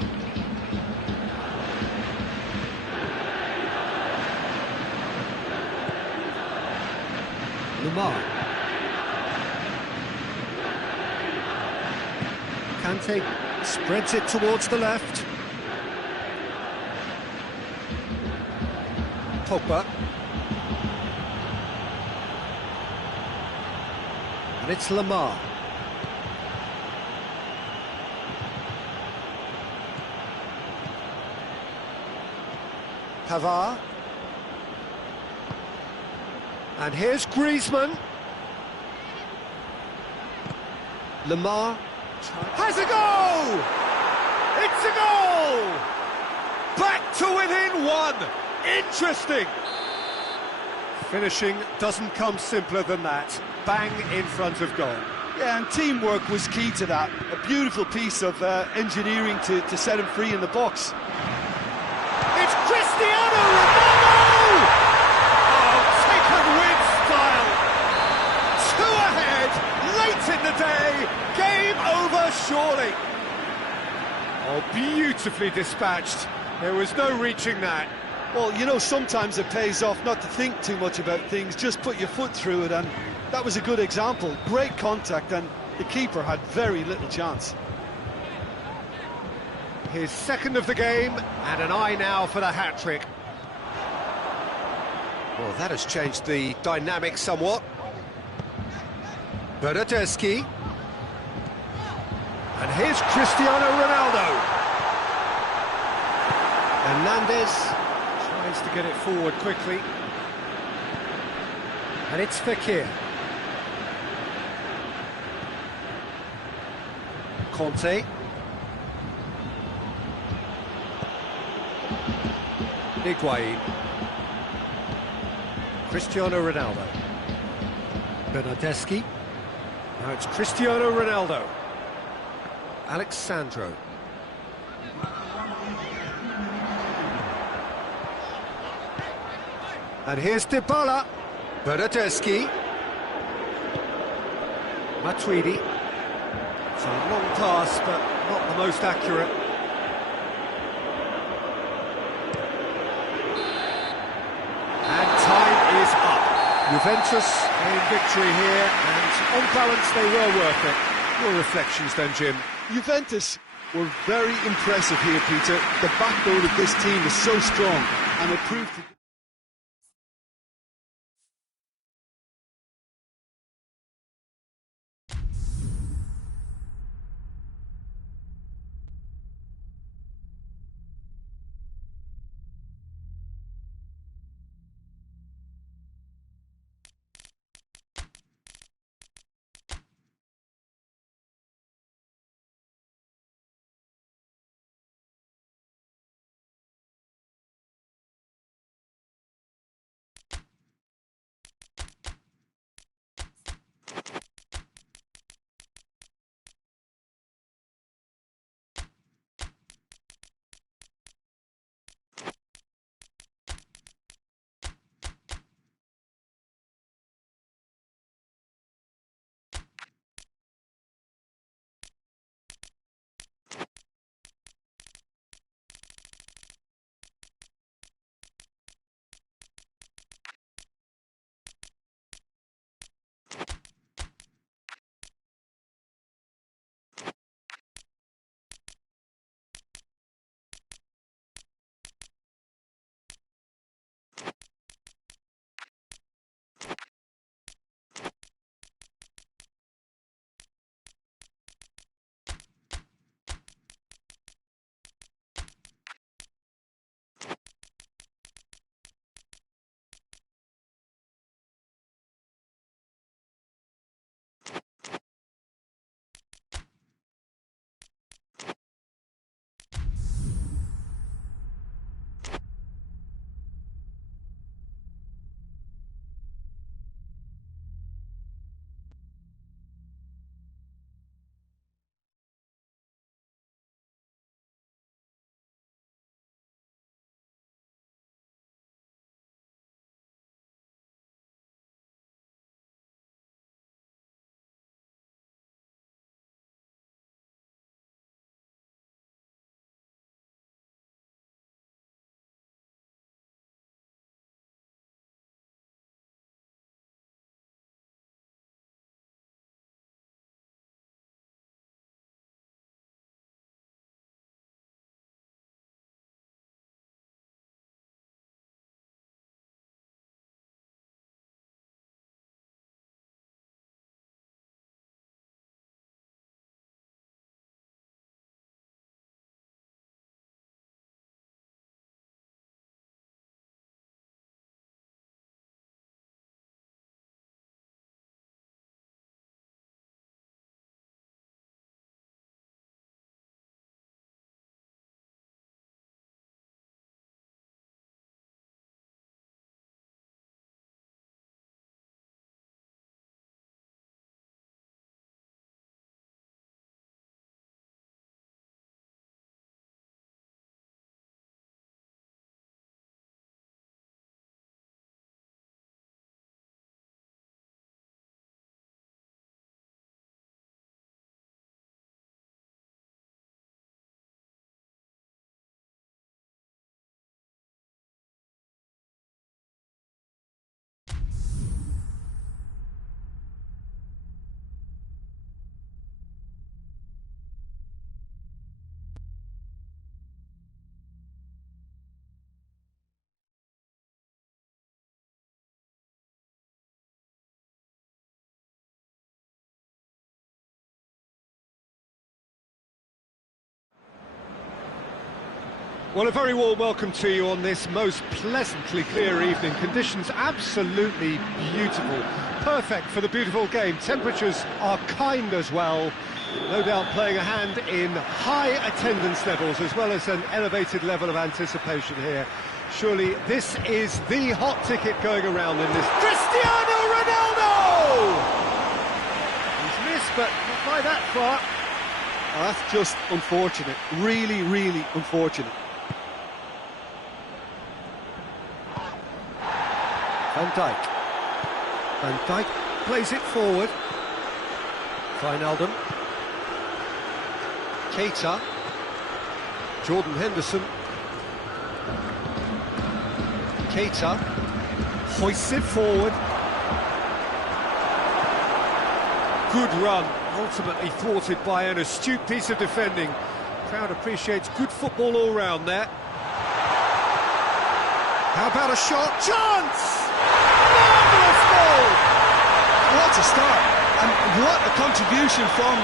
Lamar. Kante spreads it towards the left. Pogba. And it's Lamar. Pavard. And here's Griezmann. Lamar has a goal! It's a goal! Back to within one! Interesting! Finishing doesn't come simpler than that. Bang in front of goal. Yeah, and teamwork was key to that. A beautiful piece of engineering to set him free in the box. It's Cristiano Ronaldo! Oh, taken with style. 2 ahead, late in the day, game over surely. Oh, beautifully dispatched. There was no reaching that. Well, you know, sometimes it pays off not to think too much about things, just put your foot through it, and that was a good example. Great contact, and the keeper had very little chance. His second of the game, and an eye now for the hat-trick. Well, that has changed the dynamic somewhat. Bernardeschi. And here's Cristiano Ronaldo. Hernandez tries to get it forward quickly. And it's Fekir. Conte. Higuain. Cristiano Ronaldo. Bernardeschi. Now it's Cristiano Ronaldo. Alexandro. And here's Dybala. Bernardeschi. Matuidi. It's a long pass, but not the most accurate. And time is up. Juventus in victory here, and on balance they were worth it. Your reflections then, Jim? Juventus were very impressive here, Peter. The backbone of this team is so strong, and it proved to Well, a very warm welcome to you on this most pleasantly clear evening. Conditions absolutely beautiful. Perfect for the beautiful game. Temperatures are kind as well. No doubt playing a hand in high attendance levels as well as an elevated level of anticipation here. Surely this is the hot ticket going around in this. Cristiano Ronaldo! He's missed, but not by that far. Oh, that's just unfortunate. Really, really unfortunate. Van Dijk. Van Dijk plays it forward. Wijnaldum. Keita. Jordan Henderson. Keita hoists it forward. Good run, ultimately thwarted by an astute piece of defending. Crowd appreciates good football all round there. How about a shot? Chance! Marvellous goal! What a start, and what a contribution from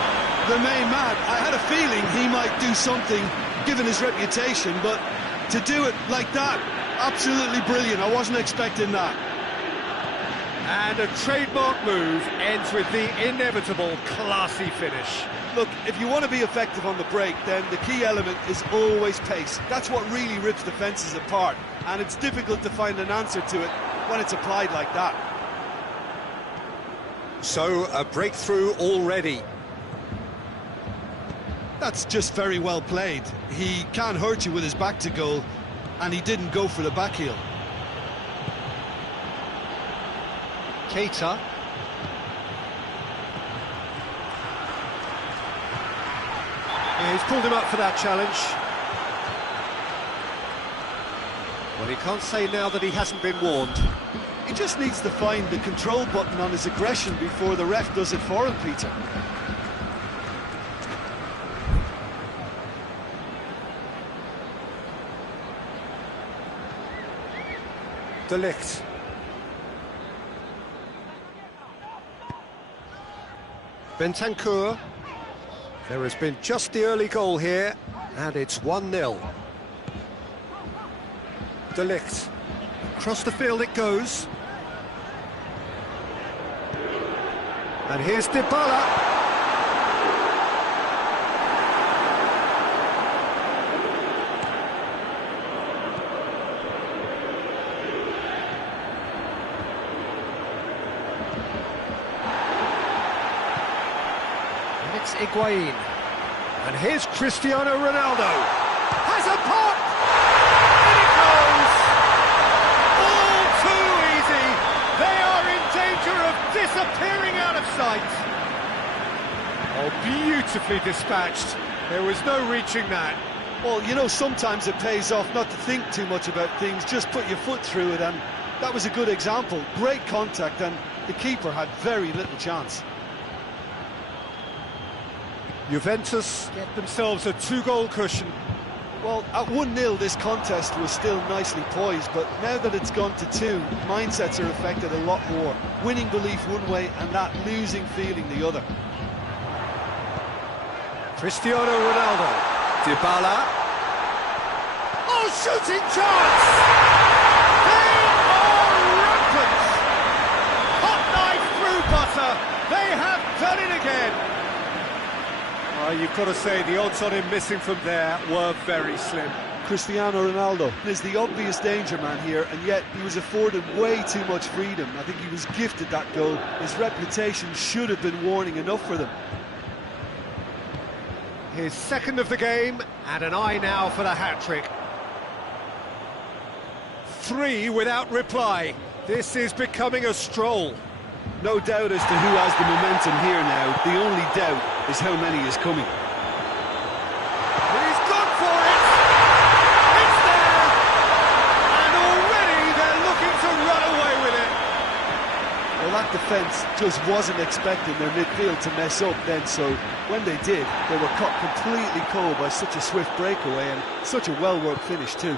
the main man. I had a feeling he might do something, given his reputation, but to do it like that, absolutely brilliant. I wasn't expecting that. And a trademark move ends with the inevitable classy finish. Look, if you want to be effective on the break, then the key element is always pace. That's what really rips defences apart, and it's difficult to find an answer to it when it's applied like that. So, a breakthrough already. That's just very well played. He can't hurt you with his back to goal, and he didn't go for the back heel. Keita. Yeah, he's pulled him up for that challenge. Well, he can't say now that he hasn't been warned. He just needs to find the control button on his aggression before the ref does it for him, Peter. De Ligt. Bentancur. There has been just the early goal here, and it's 1-0. De Ligt. Across the field it goes. And here's Dybala. It's Higuain. And here's Cristiano Ronaldo. Has a pop! And it goes! All too easy. They are in danger of disappearing out of sight. Oh, beautifully dispatched. There was no reaching that. Well, you know, sometimes it pays off not to think too much about things, just put your foot through it, and that was a good example. Great contact, and the keeper had very little chance. Juventus get themselves a 2-goal cushion. Well, at 1-0 this contest was still nicely poised, but now that it's gone to 2, mindsets are affected a lot more. Winning belief one way and that losing feeling the other. Cristiano Ronaldo. Dybala. Oh, shooting chance! They are rampant! Hot knife through butter. They have done it again. You've got to say the odds on him missing from there were very slim. Cristiano Ronaldo is the obvious danger man here, and yet he was afforded way too much freedom. I think he was gifted that goal. His reputation should have been warning enough for them. His second of the game, and an eye now for the hat-trick. 3 without reply. This is becoming a stroll. No doubt as to who has the momentum here now. The only doubt is how many is coming. He's gone for it! It's there! And already they're looking to run away with it. Well, that defence just wasn't expecting their midfield to mess up then, so when they did, they were caught completely cold by such a swift breakaway and such a well-worked finish too.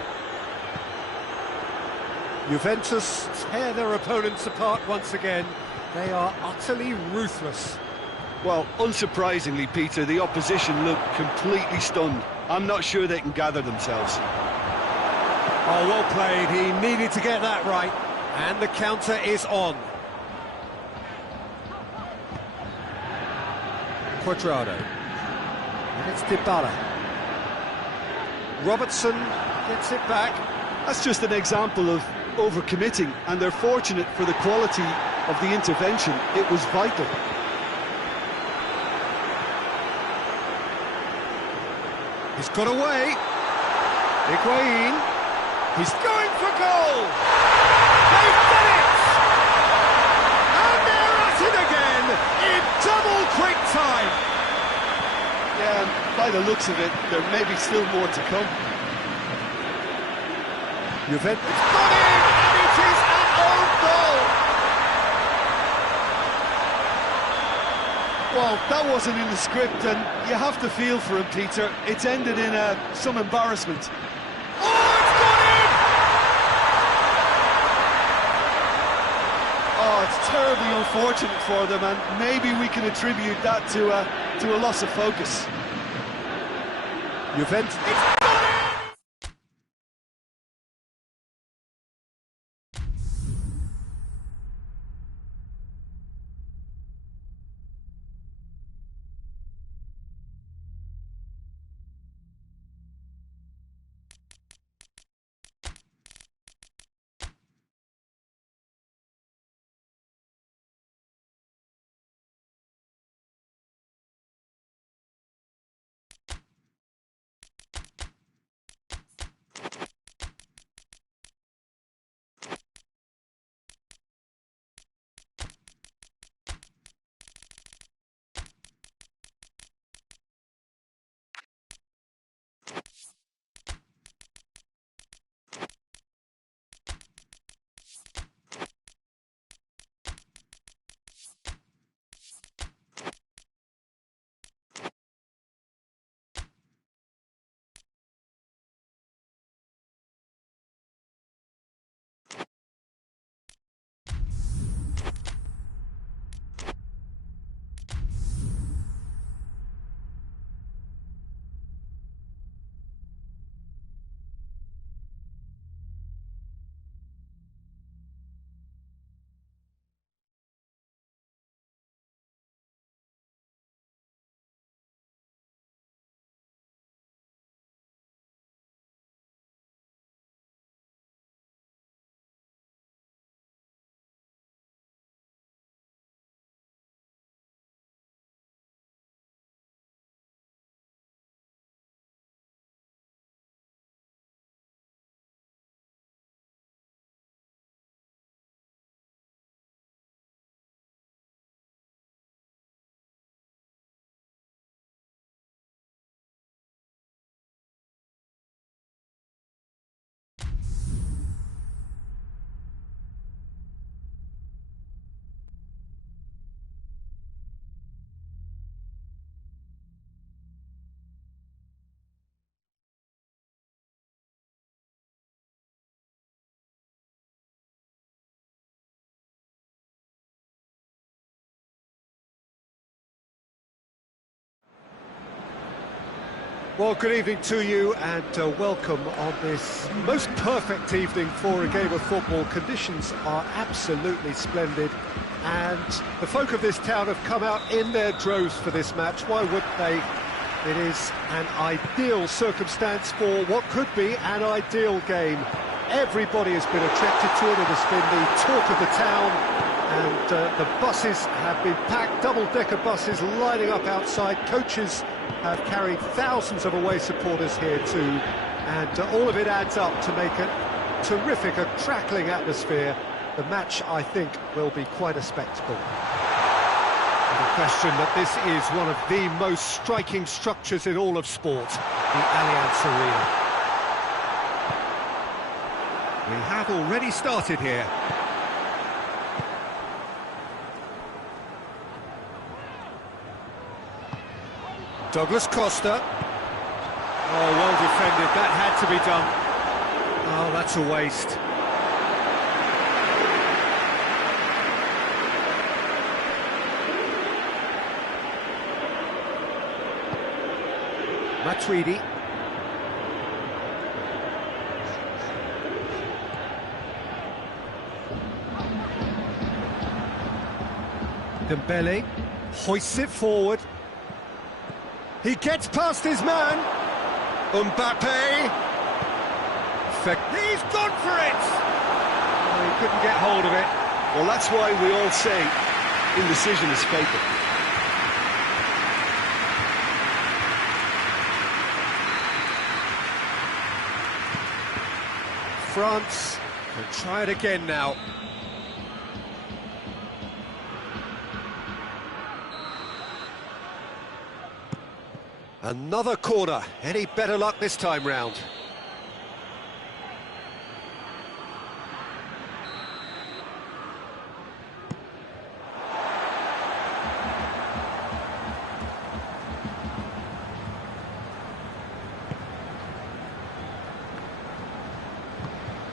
Juventus tear their opponents apart once again. They are utterly ruthless. Well, unsurprisingly, Peter, the opposition looked completely stunned. I'm not sure they can gather themselves. Oh, well played. He needed to get that right. And the counter is on. Quadrado. And it's Dybala. Robertson gets it back. That's just an example of overcommitting, and they're fortunate for the quality of the intervention. It was vital. He's got away. Higuain. He's going for goal. They've done it! And they're at it again in double quick time. Yeah, and by the looks of it, there may be still more to come. Juventus got in, and it is an own goal. Well, that wasn't in the script, and you have to feel for him, Peter. It's ended in some embarrassment. Oh, it's gone in! Oh, it's terribly unfortunate for them, and maybe we can attribute that to a loss of focus. Juventus, it's gone in! Well, good evening to you, and welcome on this most perfect evening for a game of football. Conditions are absolutely splendid, and the folk of this town have come out in their droves for this match. Why wouldn't they? It is an ideal circumstance for what could be an ideal game. Everybody has been attracted to it. It has been the talk of the town, and the buses have been packed, double-decker buses lining up outside. Coaches have carried thousands of away supporters here too, and all of it adds up to make a terrific, a crackling atmosphere. The match, I think, will be quite a spectacle. No question that this is one of the most striking structures in all of sport, the Allianz Arena. We have already started here. Douglas Costa. Oh, well defended. That had to be done. Oh, that's a waste. Matuidi. Dembele hoists it forward. He gets past his man. Mbappe. He's gone for it! Oh, he couldn't get hold of it. Well, that's why we all say indecision is fatal. France can try it again now. Another corner. Any better luck this time round?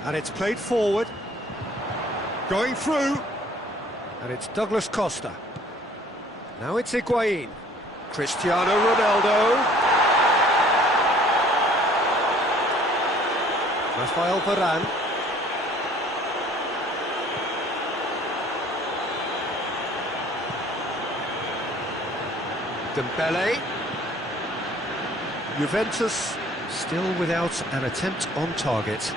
And it's played forward. Going through. And it's Douglas Costa. Now it's Higuain. Cristiano Ronaldo. Rafael Varane. Dembele. Juventus still without an attempt on target.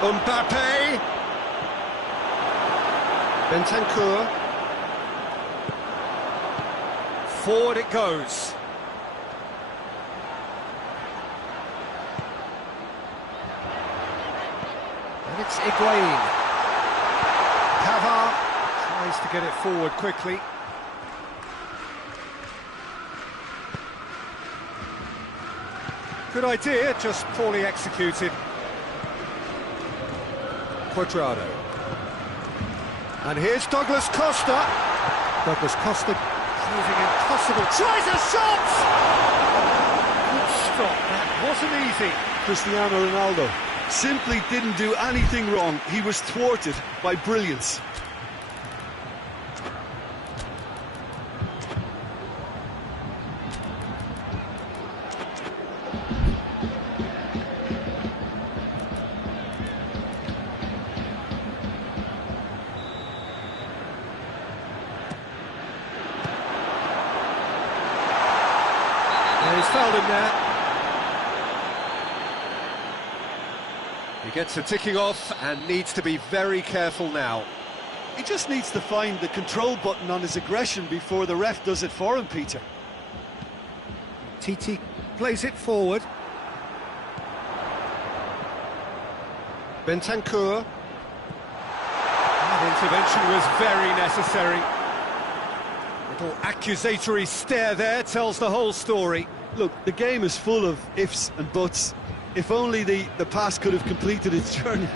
Mbappe. Bentancur. Forward it goes. And it's Higuain. Pavard tries to get it forward quickly. Good idea, just poorly executed. Quadrado. And here's Douglas Costa. Douglas Costa proving impossible. Tries a shot! Good stop, that wasn't easy. Cristiano Ronaldo simply didn't do anything wrong. He was thwarted by brilliance. He's fouled him there. He gets a ticking off and needs to be very careful now. He just needs to find the control button on his aggression before the ref does it for him, Peter. Titi plays it forward. Bentancur. That intervention was very necessary. Little accusatory stare there tells the whole story. Look, the game is full of ifs and buts. If only the pass could have completed its journey.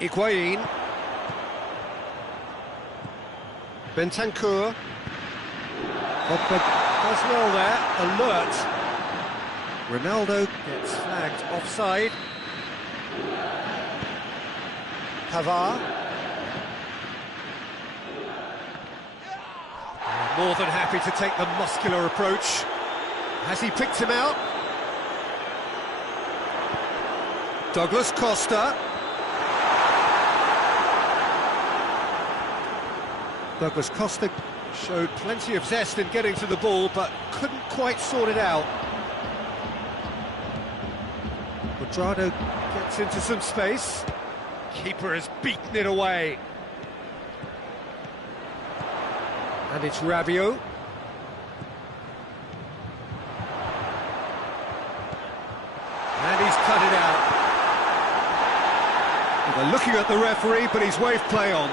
Higuain. Bentancur. Pogba does well there, alert. Ronaldo gets flagged offside. Pavard. More than happy to take the muscular approach. Has he picked him out? Douglas Costa. Douglas Costa showed plenty of zest in getting to the ball, but couldn't quite sort it out. Quadrado gets into some space. Keeper has beaten it away. And it's Rabiot. And he's cut it out. They're looking at the referee, but he's waved play on.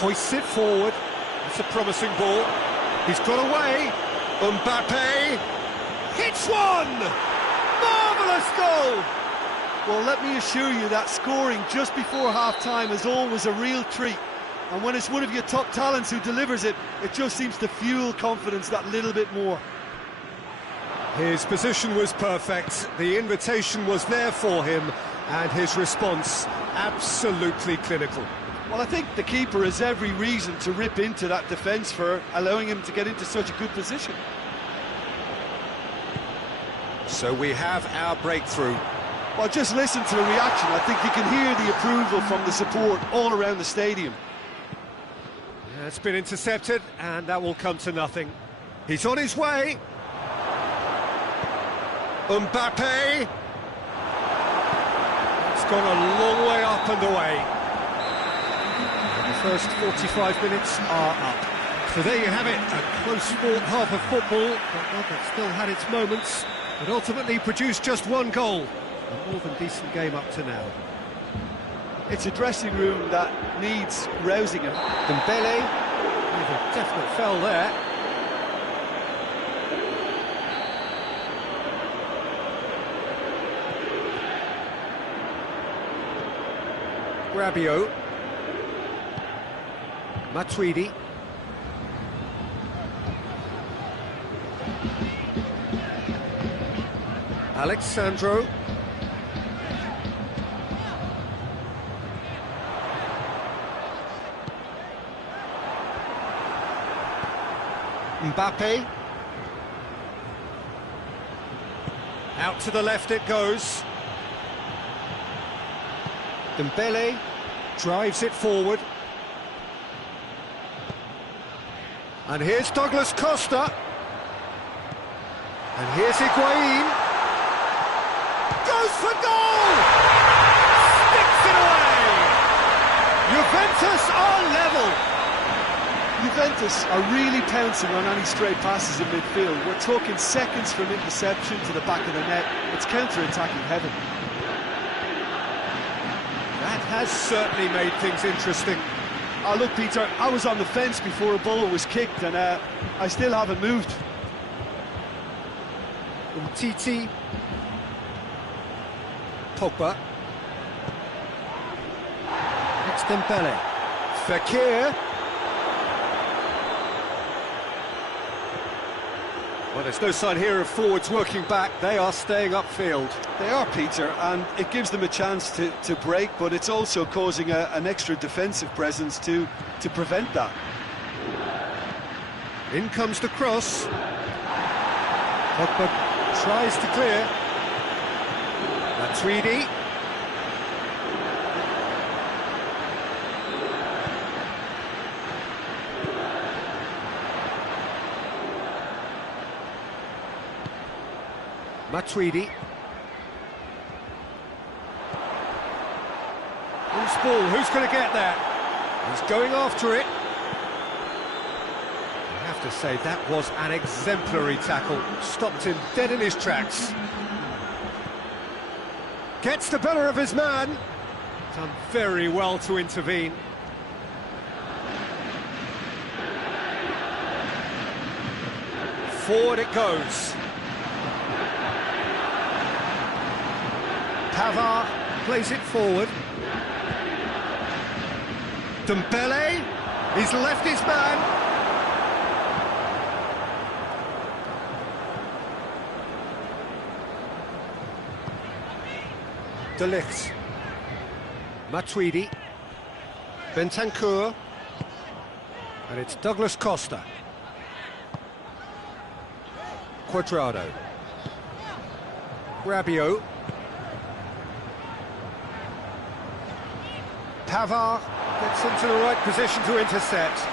Hoists it forward. It's a promising ball. He's got away. Mbappe hits one! Marvellous goal! Well, let me assure you that scoring just before half-time is always a real treat. And when it's one of your top talents who delivers it, it just seems to fuel confidence that little bit more. His position was perfect, the invitation was there for him, and his response absolutely clinical. Well, I think the keeper has every reason to rip into that defence for allowing him to get into such a good position. So we have our breakthrough. Well, just listen to the reaction. I think you can hear the approval from the support all around the stadium. Yeah, it's been intercepted, and that will come to nothing. He's on his way. Mbappe. It's gone a long way up and away. The first 45 minutes are up. So there you have it, a close fought half of football, but one that still had its moments, but ultimately produced just one goal. A more than decent game up to now. It's a dressing room that needs rousing him. Dembele, with a definite foul there. Rabiot. Matuidi. Alexandro. Mbappe. Out to the left it goes. Dembele drives it forward. And here's Douglas Costa. And here's Higuain. Goes for goal! Sticks it away! Juventus are level. Juventus are really pouncing on any stray passes in midfield. We're talking seconds from interception to the back of the net. It's counter-attacking heaven. That has certainly made things interesting. Oh, look, Peter, I was on the fence before a ball was kicked, and I still haven't moved. Umtiti. Pogba. It's Dembele. Fekir. Well, there's no sign here of forwards working back. They are staying upfield. They are, Peter, and it gives them a chance to break, but it's also causing an extra defensive presence to prevent that. In comes the cross. Pogba tries to clear. Matuidi. Matuidi. Loose ball, who's going to get there? He's going after it. I have to say, that was an exemplary tackle. Stopped him dead in his tracks. Gets the better of his man. Done very well to intervene. Forward it goes. Pavard plays it forward. Dembele, he's left his man. De Ligt. Matuidi. Bentancur. And it's Douglas Costa. Cuadrado. Rabiot. Pavard gets into the right position to intercept.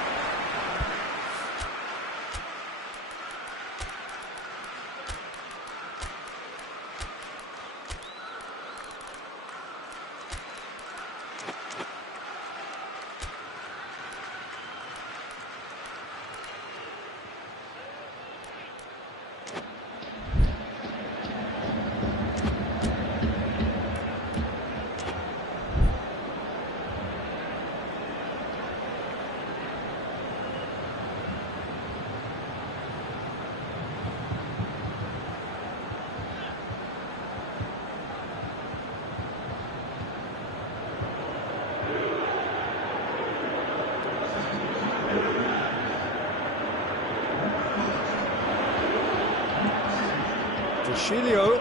Chilio.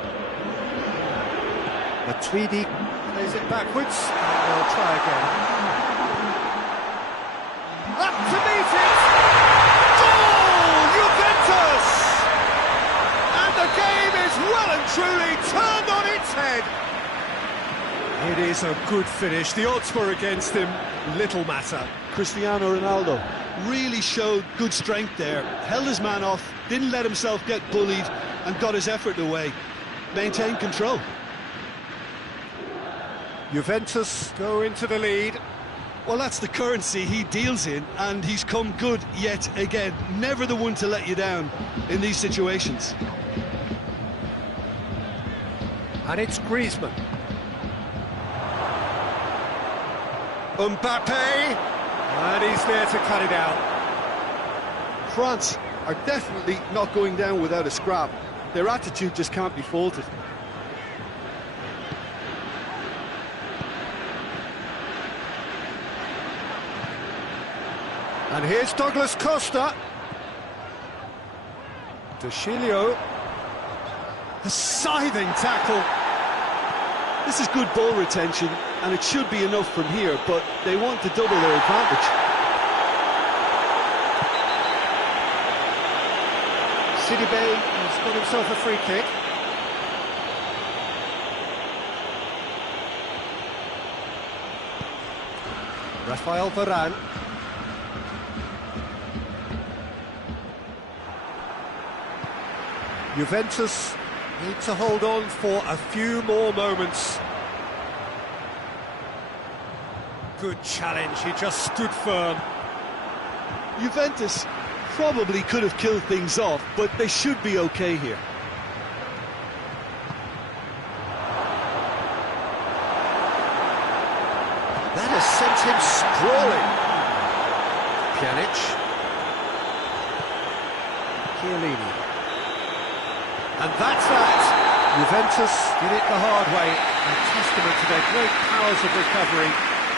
Matuidi plays it backwards, and they'll try again. to meet it! Goal! Juventus! And the game is well and truly turned on its head. It is a good finish. The odds were against him. Little matter. Cristiano Ronaldo really showed good strength there. Held his man off, didn't let himself get bullied, and got his effort away. Maintained control. Juventus go into the lead. Well, that's the currency he deals in, and he's come good yet again. Never the one to let you down in these situations. And it's Griezmann. Mbappe, and he's there to cut it out. France are definitely not going down without a scrap. Their attitude just can't be faulted. And here's Douglas Costa. De Chilio. A scything tackle. This is good ball retention, and it should be enough from here, but they want to double their advantage. Sidibe has got himself a free kick. Rafael Varane. Juventus need to hold on for a few more moments. Good challenge, he just stood firm. Juventus probably could have killed things off, but they should be okay here. That has sent him sprawling. Pjanic. Chiellini. And that's that. Juventus did it the hard way. A testament to their great powers of recovery.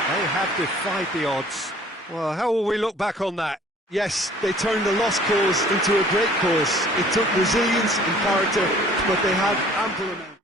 They have defied the odds. Well, how will we look back on that? Yes, they turned a lost cause into a great cause. It took resilience and character, but they had ample amount.